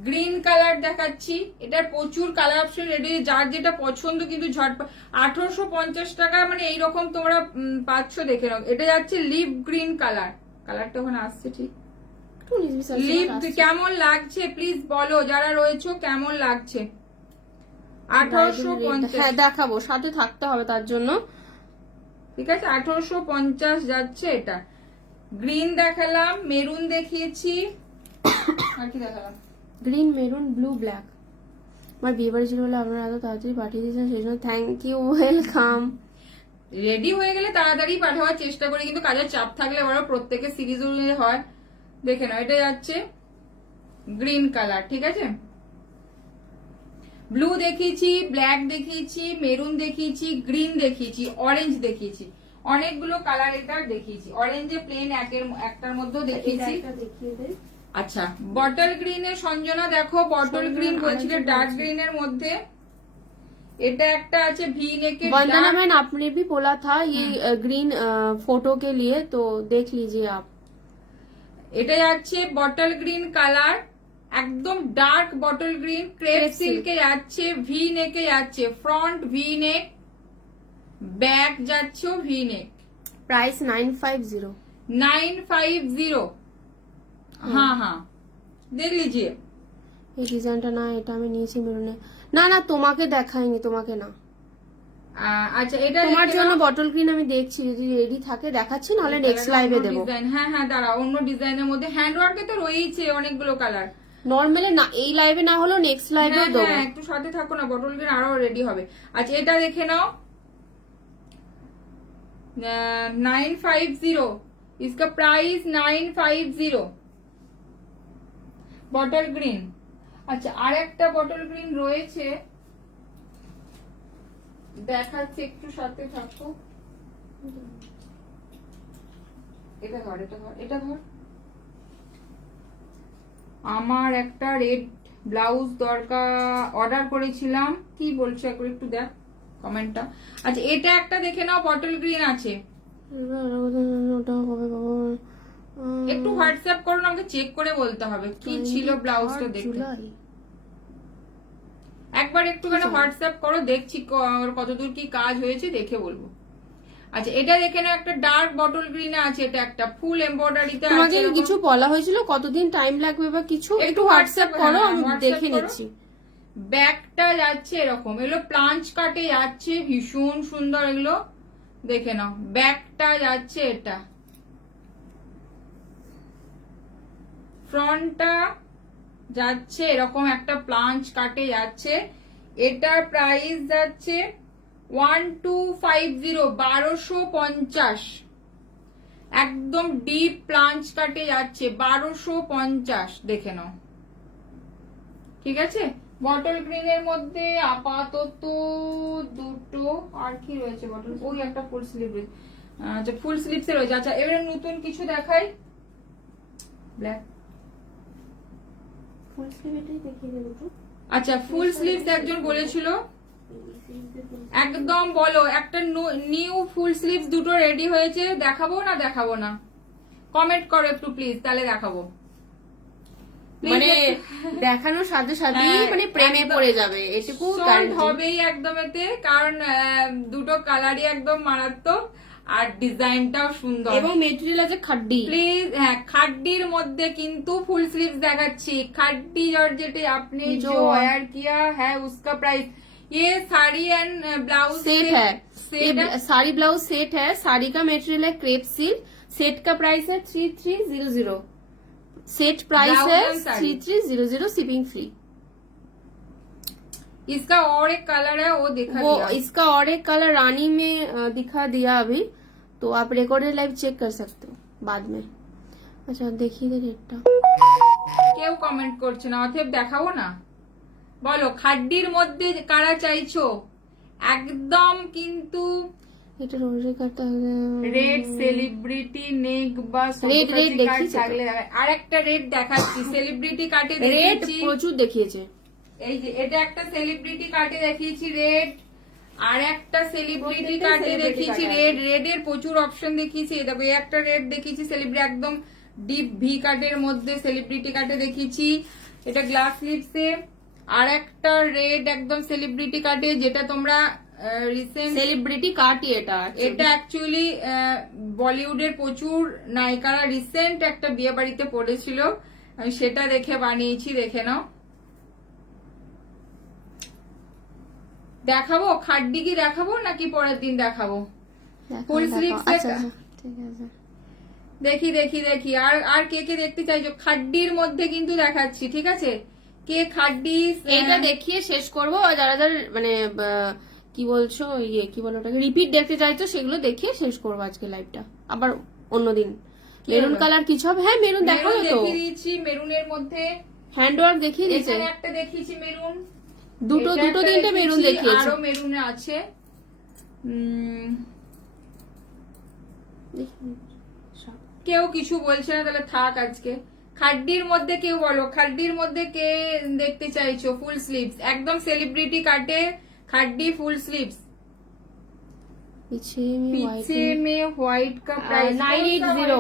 গ্রিন কালার দেখাচ্ছি। এটার প্রচুর কালার অপশন রেডি, যার যেটা পছন্দ কিন্তু ঝটপট। 1850 টাকা মানে এইরকম তোমরা পাচ্ছ, দেখে নাও। এটা যাচ্ছে লিপ গ্রিন কালার, কালারটা ওখানে আসছে ঠিক। একটু নিজ লিপ কেমন লাগছে প্লিজ বলো, যারা রয়েছো কেমন লাগছে। 1850, হ্যাঁ দেখাবো, সাথে থাকতে হবে তার জন্য। ঠিক আছে, 1850 যাচ্ছে। এটা গ্রিন দেখালাম, মেরুন দেখিয়েছি, আর কি দেখালাম? Green, maroon, blue, black. আমার বিয়ে বাড়ি ছিল বলে আপনারা এত তাড়াতাড়ি পাঠিয়ে দিয়েছেন, সেই জন্য থ্যাংক ইউ, ওয়েলকাম। রেডি হয়ে গেলে তাড়াতাড়ি পাঠাবার চেষ্টা করি, কিন্তু কাজের চাপ থাকলে বড় প্রত্যেকের সিরিজ হয়। দেখে নাও, এটা যাচ্ছে গ্রিন কালার, ঠিক আছে। ব্লু দেখিয়েছি, ব্ল্যাক দেখিয়েছি, মেরুন দেখিয়েছি, গ্রিন দেখিয়েছি, অরেঞ্জ দেখিয়েছি, অনেকগুলো কালার এটা দেখিয়েছি। অরেঞ্জে প্লেন একটার মধ্যেও দেখিয়েছি। আচ্ছা, বটল গ্রিনের সঞ্জনা দেখো, বটল গ্রিন বলছিল ডার্ক গ্রিনের মধ্যে। এটা একটা আছে ভি নেকের। वंदना मैन, आपने भी बोला था ये ग्रीन फोटो के लिए, तो देख लीजिए आप। এটা যাচ্ছে বটল গ্রিন কালার, একদম ডার্ক বটল গ্রিন, ক্রেপ সিল্কে যাচ্ছে, ভি নেকে যাচ্ছে, ফ্রন্ট ভি নেক, ব্যাক যাচ্ছে ভি নেক। प्राइस 950। 950। हाँ हाँ, देख लीजिए। এই ডিজাইনটা না, এটা আমি নিয়েছি মেরুনে। না না, তোমাকে দেখাইনি, তোমাকে না। আচ্ছা, এটা তোমার দেখে জন্য নাও। বটল গ্রিন আমি দেখছি, যদি রেডি থাকে দেখাচ্ছি, নাহলে নেক্সট লাইভে অন্য দেবো। ডিজাইন, হ্যাঁ হ্যাঁ, দাঁড়া, অন্য ডিজাইনের মধ্যে হ্যান্ডওয়ার্কে তো রয়েছে অনেকগুলো কালার। নর্মালি না, এই লাইভে না হলেও নেক্সট লাইভে দেবো। হ্যাঁ, একটু সাথে থাকো না, বটল গ্রিন আরো রেডি হবে। আচ্ছা, এটা দেখে নাও, 950, इसका प्राइस 950 বটল গ্রিন। আচ্ছা, আর একটা বটল গ্রিন রয়েছে, দেখাচ্ছে, একটু সাথে থাকো। এটা ধর, এটা ধর, এটা ধর। আমার একটা রেড ব্লাউজ দরকার, অর্ডার করেছিলাম, কি বলছো একটু দেখ কমেন্টটা। আচ্ছা, এটা একটা দেখে নাও, বটল গ্রিন আছে। ওটা হবে বাবা। একটু হোয়াটসঅ্যাপ করুন, আমাকে চেক করে বলতে হবে কি ছিল ব্লাউজটা দেখতে। জুলাই। একবার একটুখানি হোয়াটসঅ্যাপ করো, দেখছি কতদূর কি কাজ হয়েছে, দেখে বলবো। আচ্ছা, এটা দেখে নাও, একটা ডার্ক বটল গ্রিনে আছে, এটা একটা ফুল এমব্রয়ডারিতে আছে। তোমাকে কিছু বলা হয়েছিল কতদিন টাইম লাগবে বা কিছু, একটু হোয়াটসঅ্যাপ করো, আমি দেখে নিচ্ছি। ব্যাকটা যাচ্ছে এরকম, এগুলো প্লাঞ্চ কাটে যাচ্ছে, ভীষণ সুন্দর এগুলো, দেখে নাও। ব্যাকটা যাচ্ছে এটা, ফ্রন্টটা যাচ্ছে এরকম একটা প্লাঞ্চ কাটে যাচ্ছে। এটার প্রাইস যাচ্ছে 1250, 1250। একদম ডিপ প্লাঞ্চ কাটে যাচ্ছে, 1250, দেখে নাও, ঠিক আছে। বটল গ্রিনের মধ্যে আপাতত দুটো, আর কি রয়েছে বটল, ওই একটা ফুল স্লিভ রয়েছে। আচ্ছা, ফুল স্লিভসে রয়েছে। আচ্ছা, এবারে নতুন কিছু দেখাই, ব্ল্যাক। ফুল স্লিভ এটাই দেখিয়ে দেবো তো। আচ্ছা, ফুল স্লিভস একজন বলেছিল, একদম বলো, একটা নিউ ফুল স্লিভস দুটো রেডি হয়েছে, দেখাবো না দেখাবো না, কমেন্ট করো একটু প্লিজ, তাহলে দেখাবো। মানে দেখানোর সাথে সাথে মানে প্রেমে পড়ে যাবে, এটুকু হবেই একদম এতে, কারণ দুটো কালারই একদম মারাত্মক, আর ডিজাইনটাও সুন্দর, এবং মেটেরিয়াল আছে খাড্ডি। প্লিজ, হ্যাঁ, খাড্ডির মধ্যে কিন্তু ফুল স্লিভস দেখাচ্ছি, খাড্ডি জর্জেটে आपने जो वेयर किया है उसका प्राइस, ये साड़ी एंड ब्लाउज सेट है, ये साड़ी ब्लाउज सेट है। साड़ी का मेटेरियल है क्रेप सिल्क, सेट का प्राइस है 3300, सेट प्राइस है 3300, शिपिंग फ्री। इसका और एक कलर है, वो दिखा वो दिया। इसका और एक कलर रानी में दिखा दिया अभी, तो आप रिकॉर्डेड लाइव चेक कर सकते हो बाद में। अच्छा, देखिए रेटটা। কেউ কমেন্ট করছে না, অতএব দেখাবো না। বলো, খাড্ডির মধ্যে কারা চাইছো, একদম কিন্তু এটা রোজে কাটতে হবে। রেড সেলিব্রিটি নেক বা red কাট দেখিয়েছে তো। থাকলে আর একটা রেড দেখাচ্ছি সেলিব্রিটি কাটে রেড দেখিয়েছি। প্রচুর দেখিয়েছে। এই যে এটা একটা সেলিব্রিটি কাটে দেখিয়েছি রেড, আর একটা সেলিব্রিটি কাটে দেখিয়েছি রেড। রেড এর প্রচুর অপশন দেখিয়েছি। এই দেখো এই একটা রেড দেখিয়েছি সেলিব্রিটি একদম ডিপ ভি কাটের মধ্যে সেলিব্রিটি কাটে দেখিয়েছি, এটা গ্লাস লিপসে। আর একটা রেড একদম সেলিব্রিটি কাটে, যেটা তোমরা রিসেন্ট সেলিব্রিটি কাটই এটা actually। এটা অ্যাকচুয়ালি বলিউডের প্রচুর নায়িকারা রিসেন্ট একটা বিয়ে বাড়িতে পড়েছিল, আমি সেটা দেখে বানিয়েছি, দেখে নাও। দেখাবো খাড্ডি কি দেখাবো নাকি পরের দিন দেখাবো? দেখাও, ফুল দেখাও। স্লিভস আচ্ছা, আচ্ছা, ঠিক আছে। দেখি দেখি দেখি আর আর কে কে দেখতে চাইছো? খাড্ডির মধ্যে কিন্তু দেখাচ্ছি, ঠিক আছে? কে খাড্ডি এটা দেখিয়ে শেষ করবো। আর যারা যারা মানে কি বলছো, ইয়ে কি বলো ওটাকে, রিপিট দেখতে চাইছো সেগুলো দেখিয়ে শেষ করবো আজকে লাইভটা। আবার অন্যদিন মেরুন হলো? কালার কিছু হবে? হ্যাঁ মেরুন দেখাবো মেরুন তো। দেখিয়ে দিয়েছি, মেরুনের মধ্যে হ্যান্ডওয়ার্ক দেখিয়ে দিয়েছে। এখানে একটা দেখিয়েছি মেরুন, দুটো এটা দুটো একটা তিনটে মেরুন দেখিয়েছি, দেখিয়েছে। আরো মেরুন আছে। কেউ কিছু বলছে না, তাহলে থাক আজকে। খাড্ডির মধ্যে কেউ বলো, খাড্ডির মধ্যে কে দেখতে চাইছো? ফুল স্লিভস একদম সেলিব্রিটি কাটে, खाड्डी फुल स्लीव्स, पीछे में पीछे में व्हाइट का प्राइस 980,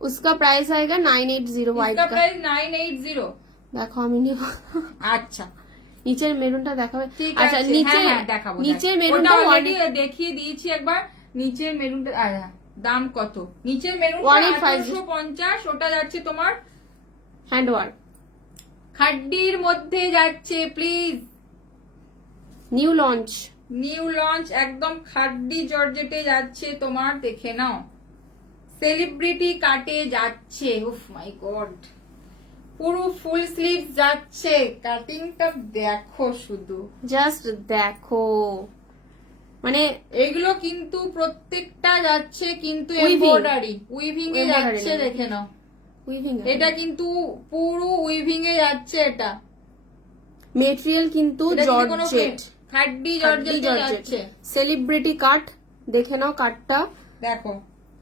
उसका प्राइस आएगा 980 व्हाइट इसका का। प्राइस 980। দেখো আমি নিব। আচ্ছা নিচের মেরুনটা দেখাবে? ঠিক আচ্ছা আছে, নিচে হ্যাঁ হ্যাঁ দেখাবো। নিচের ওটা মেরুনটা অলরেডি দেখিয়ে দিয়েছি একবার। নিচের মেরুনটা দাম কত? নিচের মেরুনটা 1850, ওটা যাচ্ছে তোমার হ্যান্ডওয়ার্ক খাড্ডির মধ্যে যাচ্ছে। Please new launch, new launch একদম খাড্ডি জর্জেটে যাচ্ছে তোমার, দেখে নাও। সেলিব্রিটি কাটে যাচ্ছে, উফ মাই গড, পুরো ফুল স্লিভ যাচ্ছে। কাটিংটা দেখো শুধু, জাস্ট দেখো, মানে এগুলো কিন্তু প্রত্যেকটা যাচ্ছে কিন্তু Weaving। এমব্রয়ডারি উইভিং এ Embroidery যাচ্ছে, লাগে। দেখে নাও। উইভিং এটা কিন্তু পুরো উইভিং এ যাচ্ছে। এটা মেটেরিয়াল কিন্তু এটা কিন্তু কোনো জর্জেট, খাড্ডি জর্জেটে যাচ্ছে। সেলিব্রিটি কাট, দেখে নাও কাটটা দেখো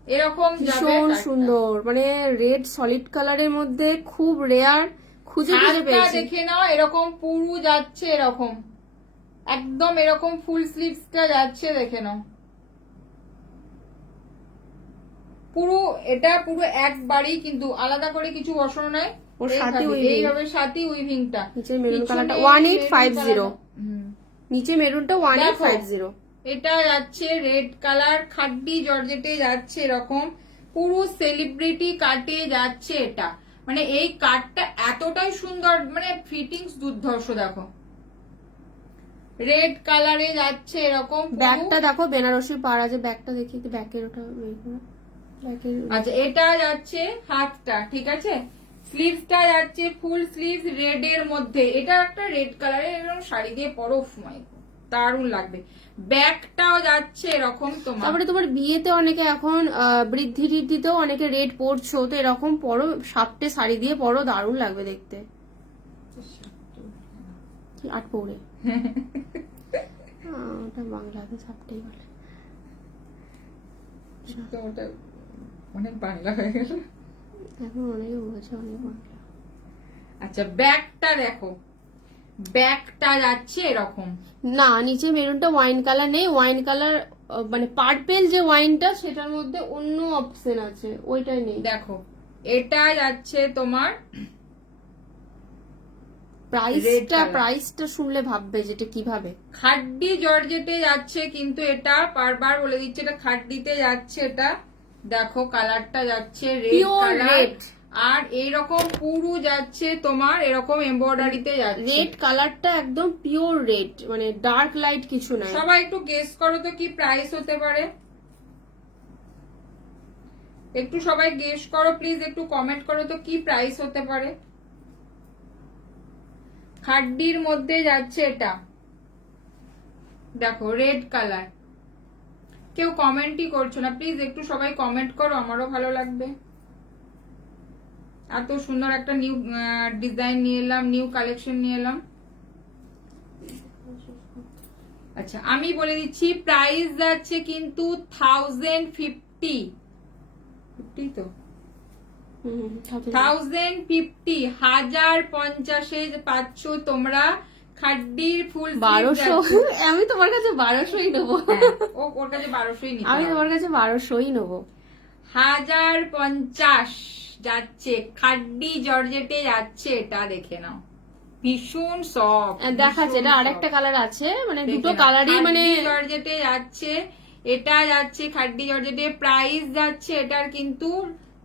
এরকম যাবে ভীষণ কাটটা। সুন্দর, মানে রেড সলিড কালারের মধ্যে খুব রেয়ার, খুঁজে খুঁজে হাতটা পেয়েছি। দেখে নাও, এরকম পুরো যাচ্ছে, এরকম একদম এরকম ফুল স্লিভসটা যাচ্ছে, দেখে নাও। পুরো এটা পুরো একবারই, কিন্তু আলাদা করে কিছু বসানো নাই, ওর এই সাথে থাকবে, weaving। এইভাবে সাথে উইভিংটা। নিচে মেরুন পিছনে কালারটা মেরুন 1850, কালারটা। হুম। নিচে মেরুনটা 1850। এটা যাচ্ছে রেড কালার, খাড্ডি জর্জেটে যাচ্ছে, এরকম পুরো সেলিব্রিটি কাটে যাচ্ছে এটা। মানে এই কাটটা এতটাই সুন্দর, মানে ফিটিংস দুর্ধর্ষ। দেখো রেড কালারে যাচ্ছে এরকম পুরো। ব্যাগটা দেখো, বেনারসি পাড়া যে ব্যাগটা দেখি, ব্যাকের ওটা ব্যাকের। আচ্ছা এটা যাচ্ছে হাতটা, ঠিক আছে। স্লিভসটা যাচ্ছে ফুল স্লিভস রেড এর মধ্যে, এটা একটা রেড কালারের, এরকম শাড়ি দিয়ে পরো, মাই দারুণ লাগবে। ব্যাগটাও যাচ্ছে এরকম তোমার। তারপরে তোমার বিয়েতে অনেকে এখন বৃদ্ধি টিদ্ধিতেও অনেকে রেড পরছো, তো এরকম পরো, সাপটে শাড়ি দিয়ে পরো, দারুণ লাগবে দেখতে। আট পৌড়ে ওটা বাংলাতে সাপটেই বলে। তো ওটা অনেক বাংলা হয়ে গেল এখন অনেকে বলছে অনেক বাংলা। আচ্ছা ব্যাগটা দেখো, ব্যাগটা যাচ্ছে এরকম। না নিচে মেরুনটা ওয়াইন কালার নেই, ওয়াইন কালার মানে পার্পেল যে ওয়াইনটা সেটার মধ্যে অন্য অপশন আছে, ওইটাই নেই। দেখো এটা যাচ্ছে তোমার প্রাইসটা শুনলে ভাববে যেটা কিভাবে। খাড্ডি জর্জেটে যাচ্ছে, কিন্তু এটা বারবার বলে দিচ্ছে এটা খাড্ডিতে যাচ্ছে। এটা দেখো কালারটা যাচ্ছে রেড কালার, আর এইরকম পুরো যাচ্ছে তোমার এরকম এমব্রয়ডারিতে যাচ্ছে। রেড কালারটা একদম পিওর রেড, মানে ডার্ক লাইট কিছু না। সবাই একটু গেস করো তো কি প্রাইস হতে পারে, একটু সবাই গেস করো প্লিজ, একটু কমেন্ট করো তো কি প্রাইস হতে পারে। খাড্ডির মধ্যে যাচ্ছে এটা, দেখো রেড কালার। কেউ কমেন্টই করছো না, প্লিজ একটু সবাই কমেন্ট করো, আমারও ভালো লাগবে। এত সুন্দর একটা নিউ ডিজাইন নিয়ে এলাম, নিউ কালেকশন নিয়ে এলাম। আচ্ছা আমি বলে দিচ্ছি প্রাইস যাচ্ছে কিন্তু 1050 তো 1050 1050 পাচ্ছ তোমরা খাড্ডির ফুল 1200 আমি তোমার কাছে 1200ই নেবো। ওর কাছে 1200ই নিতে আমি হবে। তোমার কাছে 1200ই নেবো। 1050 যাচ্ছে খাড্ডি জর্জেটে যাচ্ছে, এটা দেখে নাও ভীষণ সফট দেখাচ্ছে এটা আরেকটা কালার আছে, মানে দুটো কালারই মানে জর্জেটে যাচ্ছে, এটা যাচ্ছে খাড্ডি জর্জেটে। প্রাইস যাচ্ছে এটার কিন্তু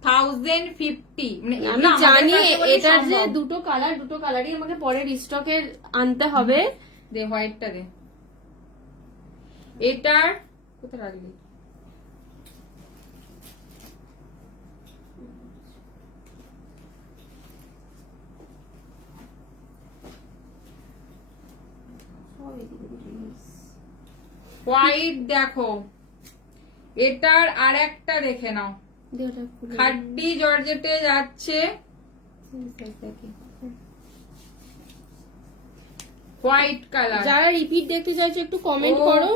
1050, মানে আমি জানি এটার যে দুটো কালারই আমাকে পরে রিস্টকে আনতে হবে। দে হোয়াইটটা দে, এটার কোথায় রাখলি? হোয়াইট দেখো, এটার আর একটা দেখে নাও খাড্ডি জর্জেটে যাচ্ছে, হোয়াইট কালার। যারা রিপিট দেখতে চাইছো একটু কমেন্ট করো।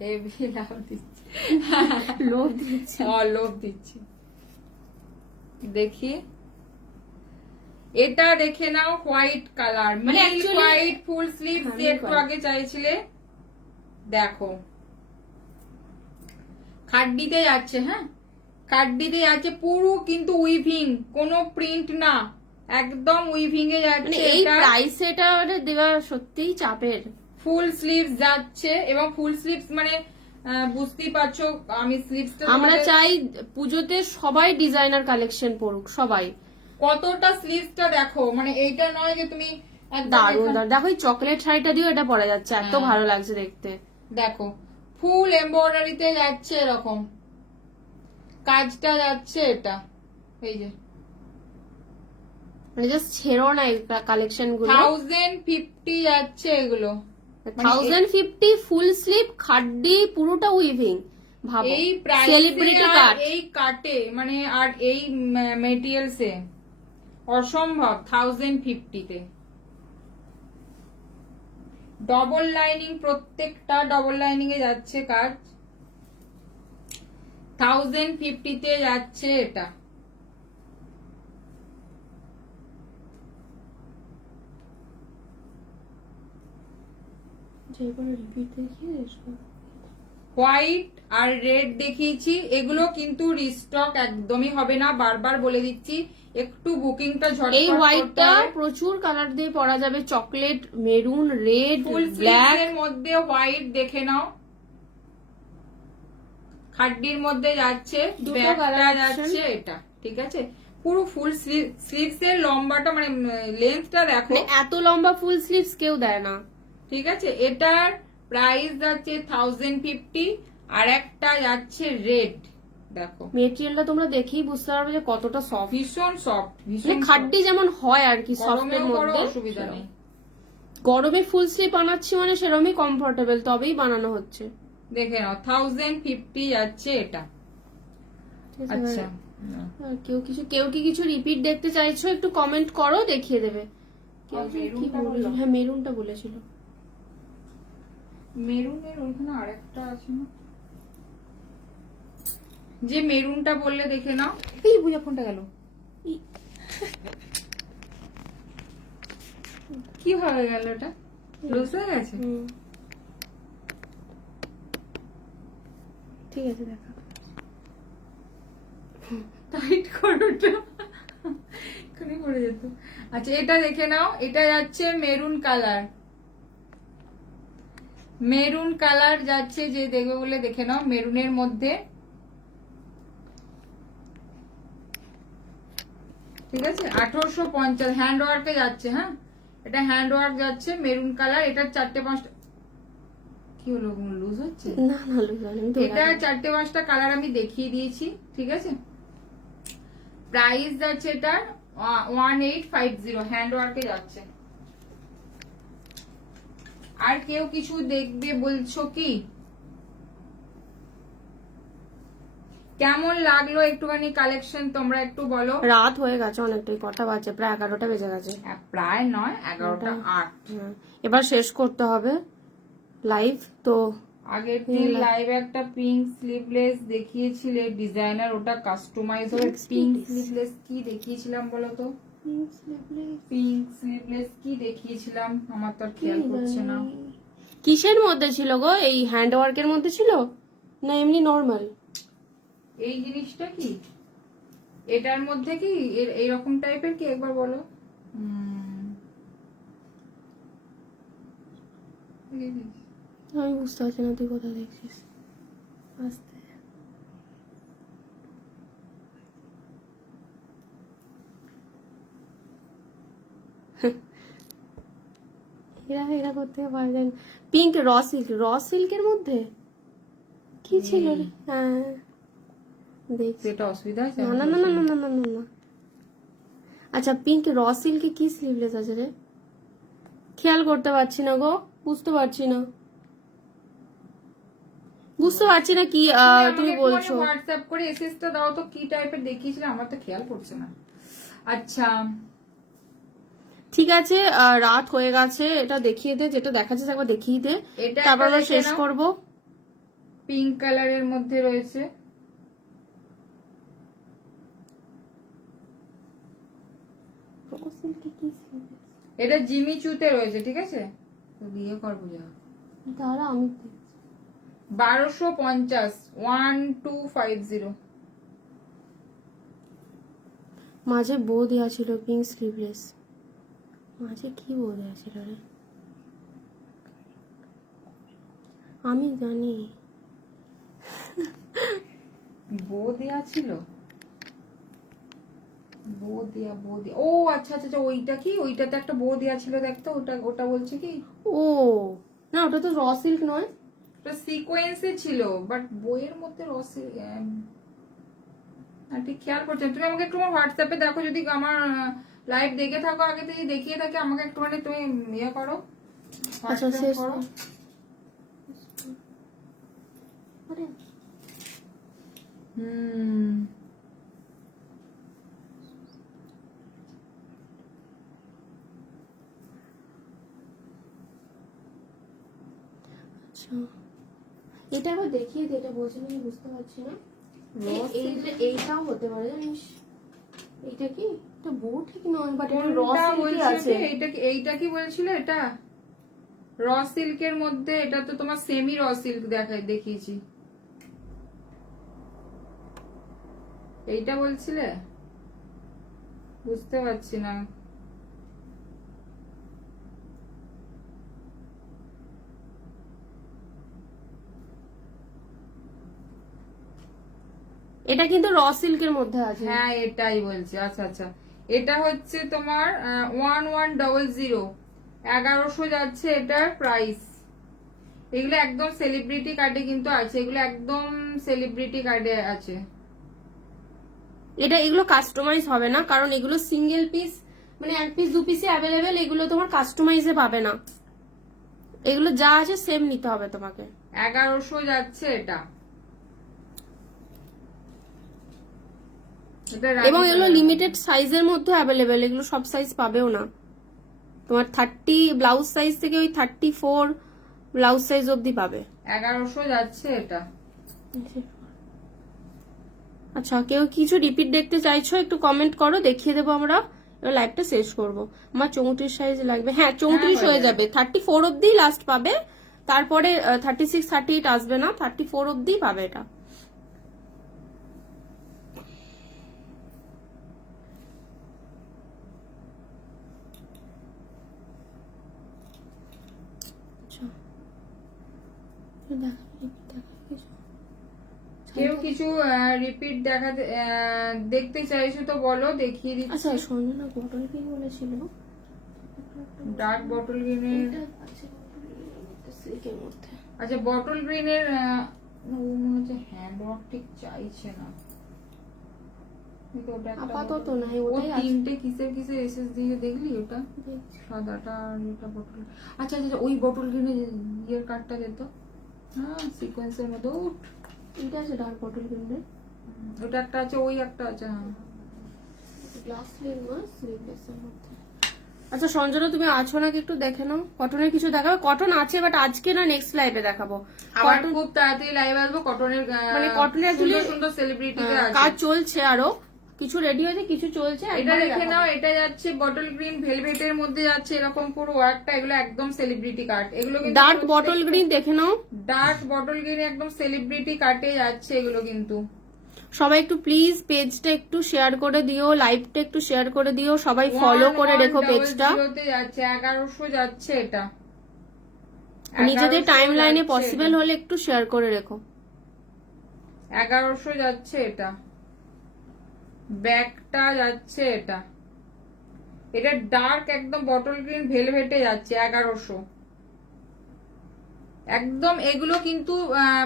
হেভি লাভ দিচ্ছে, লোভ দিচ্ছে, লোভ দিচ্ছে। দেখি এটা দেখে নাও হোয়াইট কালার, মানে হোয়াইট ফুল স্লিভ যে একটু আগে চাইছিলে। দেখো খাড্ডিতে যাচ্ছে, হ্যাঁ খাড্ডিতে যাচ্ছে পুরো, কিন্তু উইভিং, কোনো প্রিন্ট না, একদম উইভিং এ যাচ্ছে। এই প্রাইসে এটা দেওয়া সত্যিই চাপের। ফুল স্লিভস যাচ্ছে, এবং ফুল স্লিভস মানে বুঝতেই পারছো আমি স্লিভসটা আমরা চাই পুজোতে সবাই ডিজাইনার কালেকশন পড়ুক, সবাই। কতটা স্লিভসটা দেখো, মানে এইটা নয় যে তুমি দারুণ দারুণ। দেখো এই চকলেট শাড়িটা দিয়েও এটা পরা যাচ্ছে, এত ভালো লাগছে দেখতে। দেখো ফুল এমব্রয়ডারিতে যাচ্ছে, এরকম কাজটা যাচ্ছে, এটা এই যে মানে জাস্ট ছেড়ো না এই কালেকশন গুলো। 1050 যাচ্ছে এগুলো, 1050 ফুল স্লিভ খাড্ডি পুরোটা উইভিং। ভাবো এই সেলিব্রিটি কাট, এই কাটে মানে, আর এই মেটেরিয়ালসে অসম্ভব। 1050 তে ডবল লাইনিং, প্রত্যেকটা ডবল লাইনিং এ যাচ্ছে কাজ। 1050 তে যাচ্ছে এটা। হোয়াইট আর রেড দেখিয়েছি, এগুলো কিন্তু রিস্টক একদমই হবে না, বারবার বলে দিচ্ছি, একটু বুকিংটা ঝটপট। এই হোয়াইটটা প্রচুর কালার দিয়ে পরা যাবে, chocolate, maroon, red, full black এর মধ্যে হোয়াইট দেখে নাও, খাড্ডির মধ্যে যাচ্ছে, দুটো কালার যাচ্ছে এটা, ঠিক আছে। পুরো ফুল স্লিভস এর লম্বাটা মানে লেন্থটা দেখো, এত লম্বা ফুল স্লিভস কেউ দেয় না, ঠিক আছে। এটার প্রাইস যাচ্ছে 1050, আর একটা যাচ্ছে রেড। দেখো মেটেরিয়ালটা তোমরা দেখেই বুঝতে পারবে যে কতটা সফট, ভীষণ সফট, মানে ভীষণ খাড্ডি যেমন হয় আর কি, সফটের মধ্যে। অসুবিধা নেই, গরমে ফুল স্লিভ বানাচ্ছি মানে সেরকমই কমফোর্টেবল, তবেই বানানো হচ্ছে। দেখে নাও 1050 যাচ্ছে এটা। আচ্ছা আর কেউ কি কিছু রিপিট দেখতে চাইছো একটু কমেন্ট করো, দেখিয়ে দেবে। হ্যাঁ মেরুনটা বলেছিল, মেরুনের ওইখানে আরেকটা আছে না, যে মেরুনটা বললে দেখে নাও। এই বুঝা ফোনটা গেল, কি হয়ে গেল, এটা লুজ হয়ে গেছে। ঠিক আছে দেখা টাইট করোটা এখানে পড়ে যেত। আচ্ছা এটা দেখে নাও, এটা যাচ্ছে মেরুন কালার, মেরুন কালার যাচ্ছে, যে দেখবে বলে দেখে নাও, মেরুনের মধ্যে, ঠিক আছে। 1850 হ্যান্ড ওয়ার্কে যাচ্ছে, হ্যাঁ এটা হ্যান্ড ওয়ার্ক যাচ্ছে, মেরুন কালার। এটা 4-5টা কি হলো, লুজ হচ্ছে না না লুজ হয়নি, এটা 4-5টা কালার আমি দেখিয়ে দিয়েছি, ঠিক আছে। প্রাইস যাচ্ছে এটা 1850, হ্যান্ড ওয়ার্কে যাচ্ছে। আর কেউ কিছু দেখবে বলছো কি? কেমন লাগলো একটুখানি কালেকশন তোমরা একটু বলো। রাত হয়ে গেছে অনেকটাই, কটা বাজে, প্রায় 11টা বেজে গেছে। প্রায় নয়, 11টা 8। এবার শেষ করতে হবে, লাইভ তো আগের দিন লাইভে একটা পিঙ্ক স্লিভলেস দেখিয়েছিলে ডিজাইনার, ওটা কাস্টমাইজ হবে। পিঙ্ক স্লিভলেস কি দেখিয়েছিলাম বলো তো? পিঙ্ক স্লিভলেস কি দেখিয়েছিলাম আমার তো আর খেয়াল করছে না। কিসের মধ্যে ছিল গো? এই হ্যান্ড ওয়ার্কের মধ্যে ছিল না এমনি নর্মাল? এই জিনিসটা কি এটার মধ্যে কি এইরকম টাইপের কি একবার বলো? আমি বুঝতে পারছি না তুই কোথায় দেখছিস। আস্তে এরা এরা করতে পারবেন। পিঙ্ক র সিল্কের মধ্যে কি ছিল রে? হ্যাঁ দেখ, এটা অসুবিধা আছে? না না না না না না না না না। আচ্ছা পিঙ্ক র সিল্কে কি স্লিভলেস আছে রে? খেয়াল করতে পারছি না গো, বুঝতে পারছি না কি তুমি বলছো। হোয়াটসঅ্যাপ করে এসএসটা দাও তো, কি টাইপের দেখিয়েছিলে আমার তো খেয়াল পড়ছে না। আচ্ছা ঠিক আছে, রাত হয়ে গেছে, এটা দেখিয়ে দে, যেটা দেখাচ্ছে একবার দেখিয়ে দে, এটা তারপর আমরা শেষ করব। পিঙ্ক কালারের মধ্যে রয়েছে, এটা জিমি চুতে রয়েছে, ঠিক আছে? তো দিয়ে করবো যা, তাহলে আমি 1250 1250। মাঝে বো দেওয়া ছিল পিঙ্ক স্লিভলেস, মাঝে কি বো দেওয়া ছিল রে? আমি জানি বো দেয়া ছিল, বো দেয়া ও আচ্ছা আচ্ছা, ওইটা কি? ওইটাতে একটা বো দেয়া ছিল দেখতো, ওটা ওটা বলছে কি? ও না, ওটা তো র সিল্ক নয়, ওটা সিকোয়েন্সে ছিল, বাট বইয়ের মধ্যে র সিল্ক ঠিক খেয়াল করছেন। তুমি আমাকে একটু হোয়াটসঅ্যাপে দেখো, যদি আমার লাইভ দেখে থাকো আগে থেকে দেখিয়ে থাকে, আমাকে একটুখানি তুমি ইয়ে করো, আচ্ছা শেষ করো। আচ্ছা এটা আবার দেখিয়ে দে, এটা বলছি না, বুঝতে পারছি না। এইটাও হতে পারে জানিস, এইটা কি এটা বো ঠিক নয়, বাট এটা র সিল্ক আছে। এইটা কি বলছিল? এটা র সিল্কের মধ্যে, এটা তো তোমার সেমি র সিল্ক দেখিয়েছি, এইটা বলছিলে? বুঝতে পারছি না। এটা কিন্তু র সিল্কের মধ্যে আছে। হ্যাঁ এটাই বলছি। আচ্ছা আচ্ছা, এটা হচ্ছে তোমার 1100, 1100 যাচ্ছে এটার প্রাইস। এগুলো একদম সেলিব্রিটি কার্ডে কিন্তু আছে, এগুলো একদম সেলিব্রিটি কার্ডে আছে। এটা এগুলো কাস্টমাইজ হবে না, কারণ এগুলো সিঙ্গেল পিস, মানে এক পিস দু পিসে অ্যাভেলেবেল, এগুলো তোমার কাস্টমাইজে পাবে না, এগুলো যা আছে সেম নিতে হবে তোমাকে। 1100 যাচ্ছে এটা, এবং এগুলো লিমিটেড সাইজের মধ্যে অ্যাভেলেবেল, এগুলো সব সাইজ পাবেও না। তোমার 30 ব্লাউজ সাইজ থেকে ওই 34 ব্লাউজ সাইজ অবধি পাবে। 1100 যাচ্ছে এটা। আচ্ছা কেউ কিছু রিপিট দেখতে চাইছো একটু কমেন্ট করো, দেখিয়ে দেবো আমরা, এবার লাইভটা শেষ করব। আমার 34 সাইজ লাগবে, হ্যাঁ 34 হয়ে যাবে, 34 অবধি লাস্ট পাবে, তারপরে 36 38 আসবে না, 34 অবধি পাবে এটা। কেউ কিছু রিপিট দেখতে চাইছো তো বলো, দেখিয়ে দিচ্ছি। আচ্ছা শোনো না, বটল গ্রিন বলেছিল, ডার্ক বটল গ্রিনের, আচ্ছা বটল গ্রিনের ও মনে হচ্ছে হ্যান্ড ওয়ার্ক ঠিক চাইছে না, আপাতত নাই, ও ওটাই আছে। তিনটে কিসের কিসের এসএস দিয়ে দেখলি? ওটা সাদাটা আর এটা বটল। আচ্ছা আচ্ছা, ওই বটল গ্রিনের ইয়ের কার্ডটা দিত, হ্যাঁ সিকোয়েন্সের মধ্যে। এটা আছে ডার্ক বটল গ্রিনের, ওটা একটা আছে, ওই একটা আছে। হ্যাঁ গ্লাস স্লিভ না, স্লিভলেসের মধ্যে। আচ্ছা সঞ্জনা, তুমি আছো নাকি একটু দেখে নাও, কটনের কিছু দেখাবো? কটন আছে বাট আজকে না, নেক্সট লাইভে দেখাবো। আবার খুব তাড়াতাড়ি লাইভ আসবো কটনের, মানে কটনের সুন্দর সুন্দর সেলিব্রিটি কাজ চলছে, আরো কিছু রেডি হয়েছে, কিছু চলছে। এটা দেখে নাও, এটা যাচ্ছে বটল গ্রিন ভেলভেটের মধ্যে যাচ্ছে এরকম পুরো ওয়ার্কটা, এগুলো একদম সেলিব্রিটি কাট, এগুলো কিন্তু ডার্ক বটল গ্রিন দেখে নাও, ডার্ক বটল গ্রিন একদম সেলিব্রিটি কাটে যাচ্ছে এগুলো কিন্তু। সবাই একটু প্লিজ পেজটা একটু শেয়ার করে দিও, লাইভটা একটু শেয়ার করে দিও, সবাই ফলো করে রেখো পেজটা। 1100 যাচ্ছে, 1100 যাচ্ছে এটা, নিজেদের টাইম লাইনে যাচ্ছে পসিবল এটা। হলে একটু শেয়ার করে রেখো। 1100 যাচ্ছে এটা, ব্যাকটা যাচ্ছে এটা, এটা ডার্ক একদম বটল গ্রিন ভেলভেটে যাচ্ছে 1100 একদম। এগুলো কিন্তু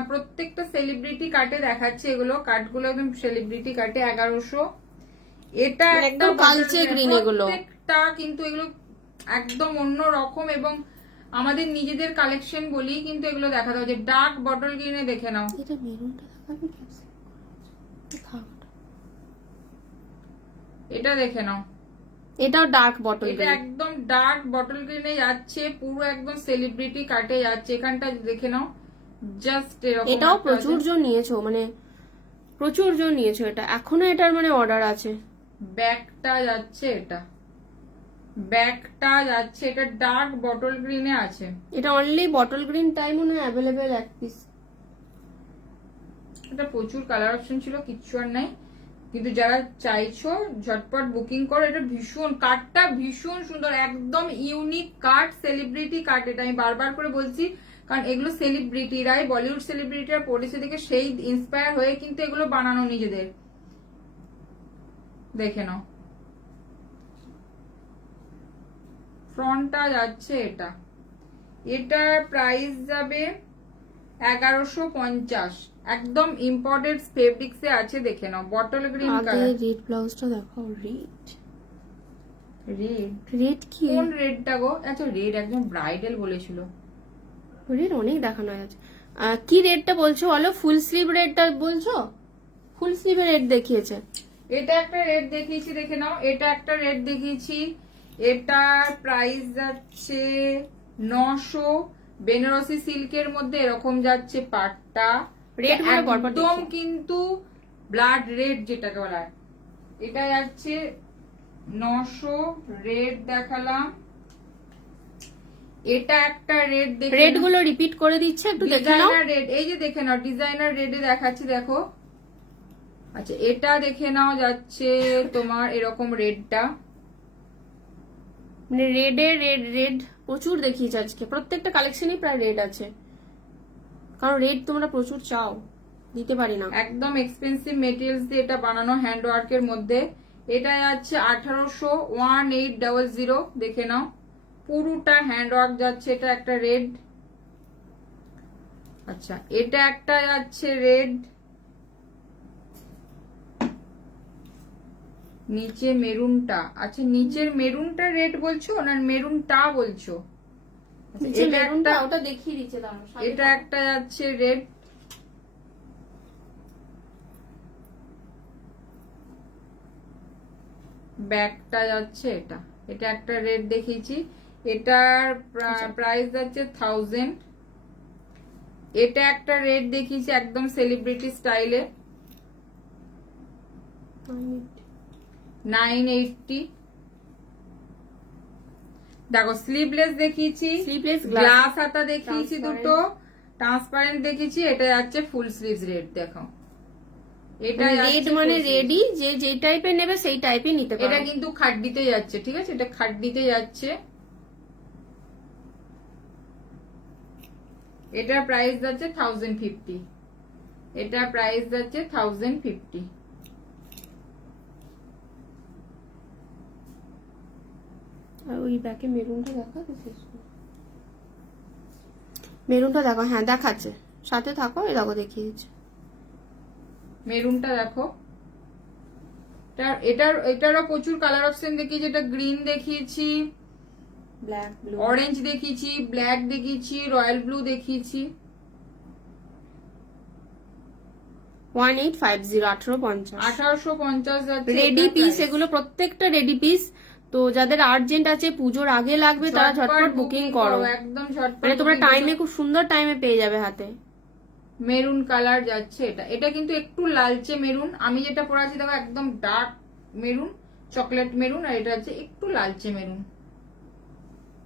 প্রত্যেকটা সেলিব্রিটি কাটে দেখাচ্ছে, এগুলো কাটগুলো একদম সেলিব্রিটি কাটে 1100। এটা একদম কালচে গ্রিন এগুলো, প্রত্যেকটা কিন্তু এগুলো একদম অন্য রকম, এবং আমাদের নিজেদের কালেকশন বলি কিন্তু এগুলো দেখাতে হচ্ছে। ডার্ক বটল গ্রিনে দেখে নাও, এটা মেরুনটা দেখাবে, এটা দেখে নাও, এটাও ডার্ক বটল এটা গ্রিন। একদম ডার্ক বটল গ্রিনে যাচ্ছে, পুরো একদম সেলিব্রিটি কাটে যাচ্ছে। এখানটা দেখে নাও, জাস্ট এরকম। এটাও প্রচুর জন নিয়েছো, মানে প্রচুর জন নিয়েছো এটা, এখনো এটার মানে অর্ডার আছে। ব্যাকটা যাচ্ছে এটা, ব্যাকটা যাচ্ছে এটা ডার্ক বটল গ্রিনে আছে। এটা অনলি বটল গ্রিন টাই মনে হয় অ্যাভেলেবেল এক পিস। এটা প্রচুর কালার অপশন ছিল, কিচ্ছু আর নাই, কিন্তু যারা চাইছো ঝটপট বুকিং করো। এটা ভীষণ কাটটা ভীষণ সুন্দর, একদম ইউনিক কাট, সেলিব্রিটি কাট। এটা আমি বারবার করে বলছি, কারণ এগুলো সেলিব্রিটিরাই, বলিউড সেলিব্রিটিরা পড়েছে দেখে সেই ইন্সপায়ার হয়ে কিন্তু এগুলো বানানো নিজেদের। দেখে নাও, ফ্রন্টটা যাচ্ছে এটা, এটার প্রাইস যাবে 1150, একদম ইম্পোর্টেড ফেব্রিক্সে আছে। দেখে নাও, বটল গ্রিন কালার। রেড ব্লাউজটা দেখাও, রেড রেড, রেড কি, কোন রেডটা গো? আচ্ছা রেড একদম ব্রাইডাল বলেছিল। রেড অনেক দেখানো আছে। কি রেডটা বলছো বলো? ফুল স্লিভ রেডটা বলছো? ফুল স্লিভে রেড দেখিয়েছে। এটা একটা রেড দেখিয়েছি, দেখে নাও, এটা একটা রেড দেখিয়েছি। এটার প্রাইস যাচ্ছে 900, বেনারসি সিল্কের মধ্যে এরকম যাচ্ছে পাটটা। রেড একদম কিন্তু ব্লাড রেড যেটাকে বলা হয়, এটা যাচ্ছে 900। রেড দেখালাম, এটা একটা রেড, রেড গুলো রিপিট করে দিচ্ছে, একটু দেখে নাও। ডিজাইনার রেড, এই যে দেখে নাও, ডিজাইনার রেডে দেখাচ্ছি, দেখো। আচ্ছা এটা দেখে নাও, যাচ্ছে তোমার এরকম রেডটা, মানে রেডে রেড রেড প্রচুর দেখিয়েছে আজকে, প্রত্যেকটা কালেকশনই প্রায় রেড আছে, কারণ রেড তোমরা প্রচুর চাও, দিতে পারি না। একদম এক্সপেন্সিভ মেটেরিয়ালস দিয়ে এটা বানানো, হ্যান্ড ওয়ার্কের মধ্যে। এটা যাচ্ছে 1800, 1800। দেখে নাও, পুরোটা হ্যান্ড ওয়ার্ক যাচ্ছে। এটা একটা রেড, আচ্ছা এটা একটা যাচ্ছে রেড, নিচে মেরুনটা, আচ্ছা নিচের মেরুনটা রেড বলছো না মেরুনটা বলছো? নিচে মেরুনটা ওটা দেখিয়ে দিচ্ছে, দাঁড়াও। এটা একটা যাচ্ছে রেড, ব্যাকটা যাচ্ছে এটা, এটা একটা রেড দেখিয়েছি, এটার প্রাইস যাচ্ছে 1000। এটা একটা রেড দেখিয়েছি একদম সেলিব্রিটি স্টাইলে, 980। দেখো স্লিভলেস দেখিয়েছি, স্লিভলেস গ্লাস হাতা দেখিয়েছি, দুটো ট্রান্সপারেন্ট দেখিয়েছি। এটা যাচ্ছে ফুল স্লিভস রেড, দেখো এটা রেড মানে রেডি, যে যে টাইপের নেবে সেই টাইপের নিতে পারো। এটা কিন্তু খাড্ডিতে যাচ্ছে, ঠিক আছে, এটা খাড্ডিতে যাচ্ছে। এটার প্রাইস যাচ্ছে 1050, এটা প্রাইস যাচ্ছে 1050। আর ওই ব্যাকে মেরুনটা দেখা, মেরুনটা দেখো, হ্যাঁ দেখাচ্ছে, সাথে থাকো, এই দেখো দেখিয়ে দিচ্ছে। মেরুনটা দেখো, এটারও প্রচুর কালার অপশন দেখিয়েছি। এটা গ্রিন দেখিয়েছি, ব্ল্যাক, ব্লু, অরেঞ্জ দেখিয়েছি, ব্ল্যাক দেখিয়েছি, রয়্যাল ব্লু দেখিয়েছি। 1850, 1850 1850 যাচ্ছে। রেডি পিস, এগুলো প্রত্যেকটা রেডি পিস, তো যাদের আর্জেন্ট আছে, পুজোর আগে লাগবে, তারা ঝটপট বুকিং করো। একদম ঝটপট মানে তোমরা booking টাইমে, খুব সুন্দর টাইমে পেয়ে যাবে হাতে। মেরুন কালার যাচ্ছে এটা, এটা কিন্তু একটু লালচে মেরুন, আমি যেটা পরে আছি দেখো একদম ডার্ক মেরুন, চকলেট মেরুন, আর এটা হচ্ছে একটু লালচে মেরুন।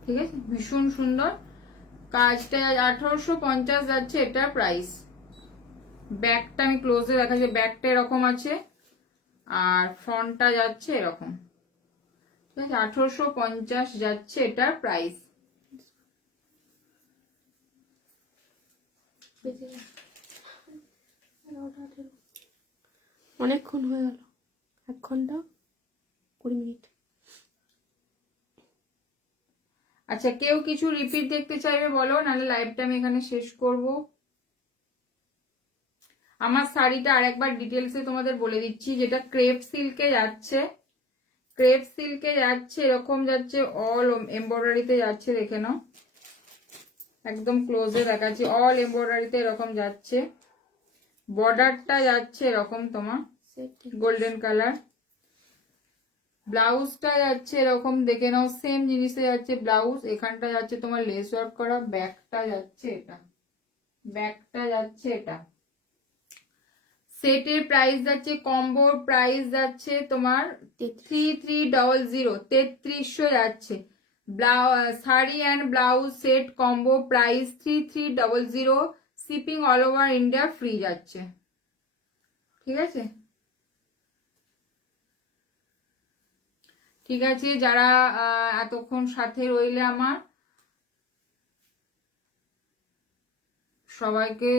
ঠিক আছে, ভীষণ সুন্দর কাজটা। 1850 যাচ্ছে এটা প্রাইস। ব্যাকটা আমি ক্লোজে দেখাচ্ছি, ব্যাকটা এরকম আছে আর ফ্রন্টটা যাচ্ছে এরকম। ঠিক আছে, 1850 যাচ্ছে এটার প্রাইস। অনেকক্ষণ হয়ে গেল, 1 ঘন্টা 20 মিনিট। আচ্ছা, কেউ কিছু রিপিট দেখতে চাইবে বলো, নাহলে লাইভটা আমি এখানে শেষ করব। আমার শাড়িটা আরেকবার ডিটেলসে তোমাদের বলে দিচ্ছি, যেটা ক্রেপ সিল্কে যাচ্ছে, ক্রেপ সিল্কে যাচ্ছে, এরকম যাচ্ছে, অল এমব্রয়ডারিতে যাচ্ছে, দেখে নাও, একদম ক্লোজে দেখাচ্ছি, অল এমব্রয়ডারিতে এরকম যাচ্ছে, বর্ডারটা যাচ্ছে এরকম তোমার গোল্ডেন কালার, ব্লাউজটা যাচ্ছে এরকম দেখে নাও, সেম জিনিসে যাচ্ছে ব্লাউজ, এখানটা যাচ্ছে তোমার লেস ওয়ার্ক করা, ব্যাকটা যাচ্ছে এটা, ব্যাকটা যাচ্ছে এটা। সেটের প্রাইস যাচ্ছে, কম্বোর প্রাইস যাচ্ছে তোমার 3300, 3300 যাচ্ছে। Sari and blouse set combo price 3300, shipping all over India free যাচ্ছে। ঠিক আছে, ঠিক আছে, যারা এতক্ষণ সাথে রইলে আমার সবাইকে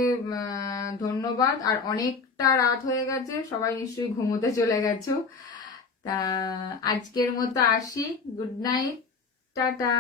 ধন্যবাদ। আর অনেকটা রাত হয়ে গেছে, সবাই নিশ্চয়ই ঘুমোতে চলে গেছো। তা আজকের মতো আসি, গুড নাইট, টাটা।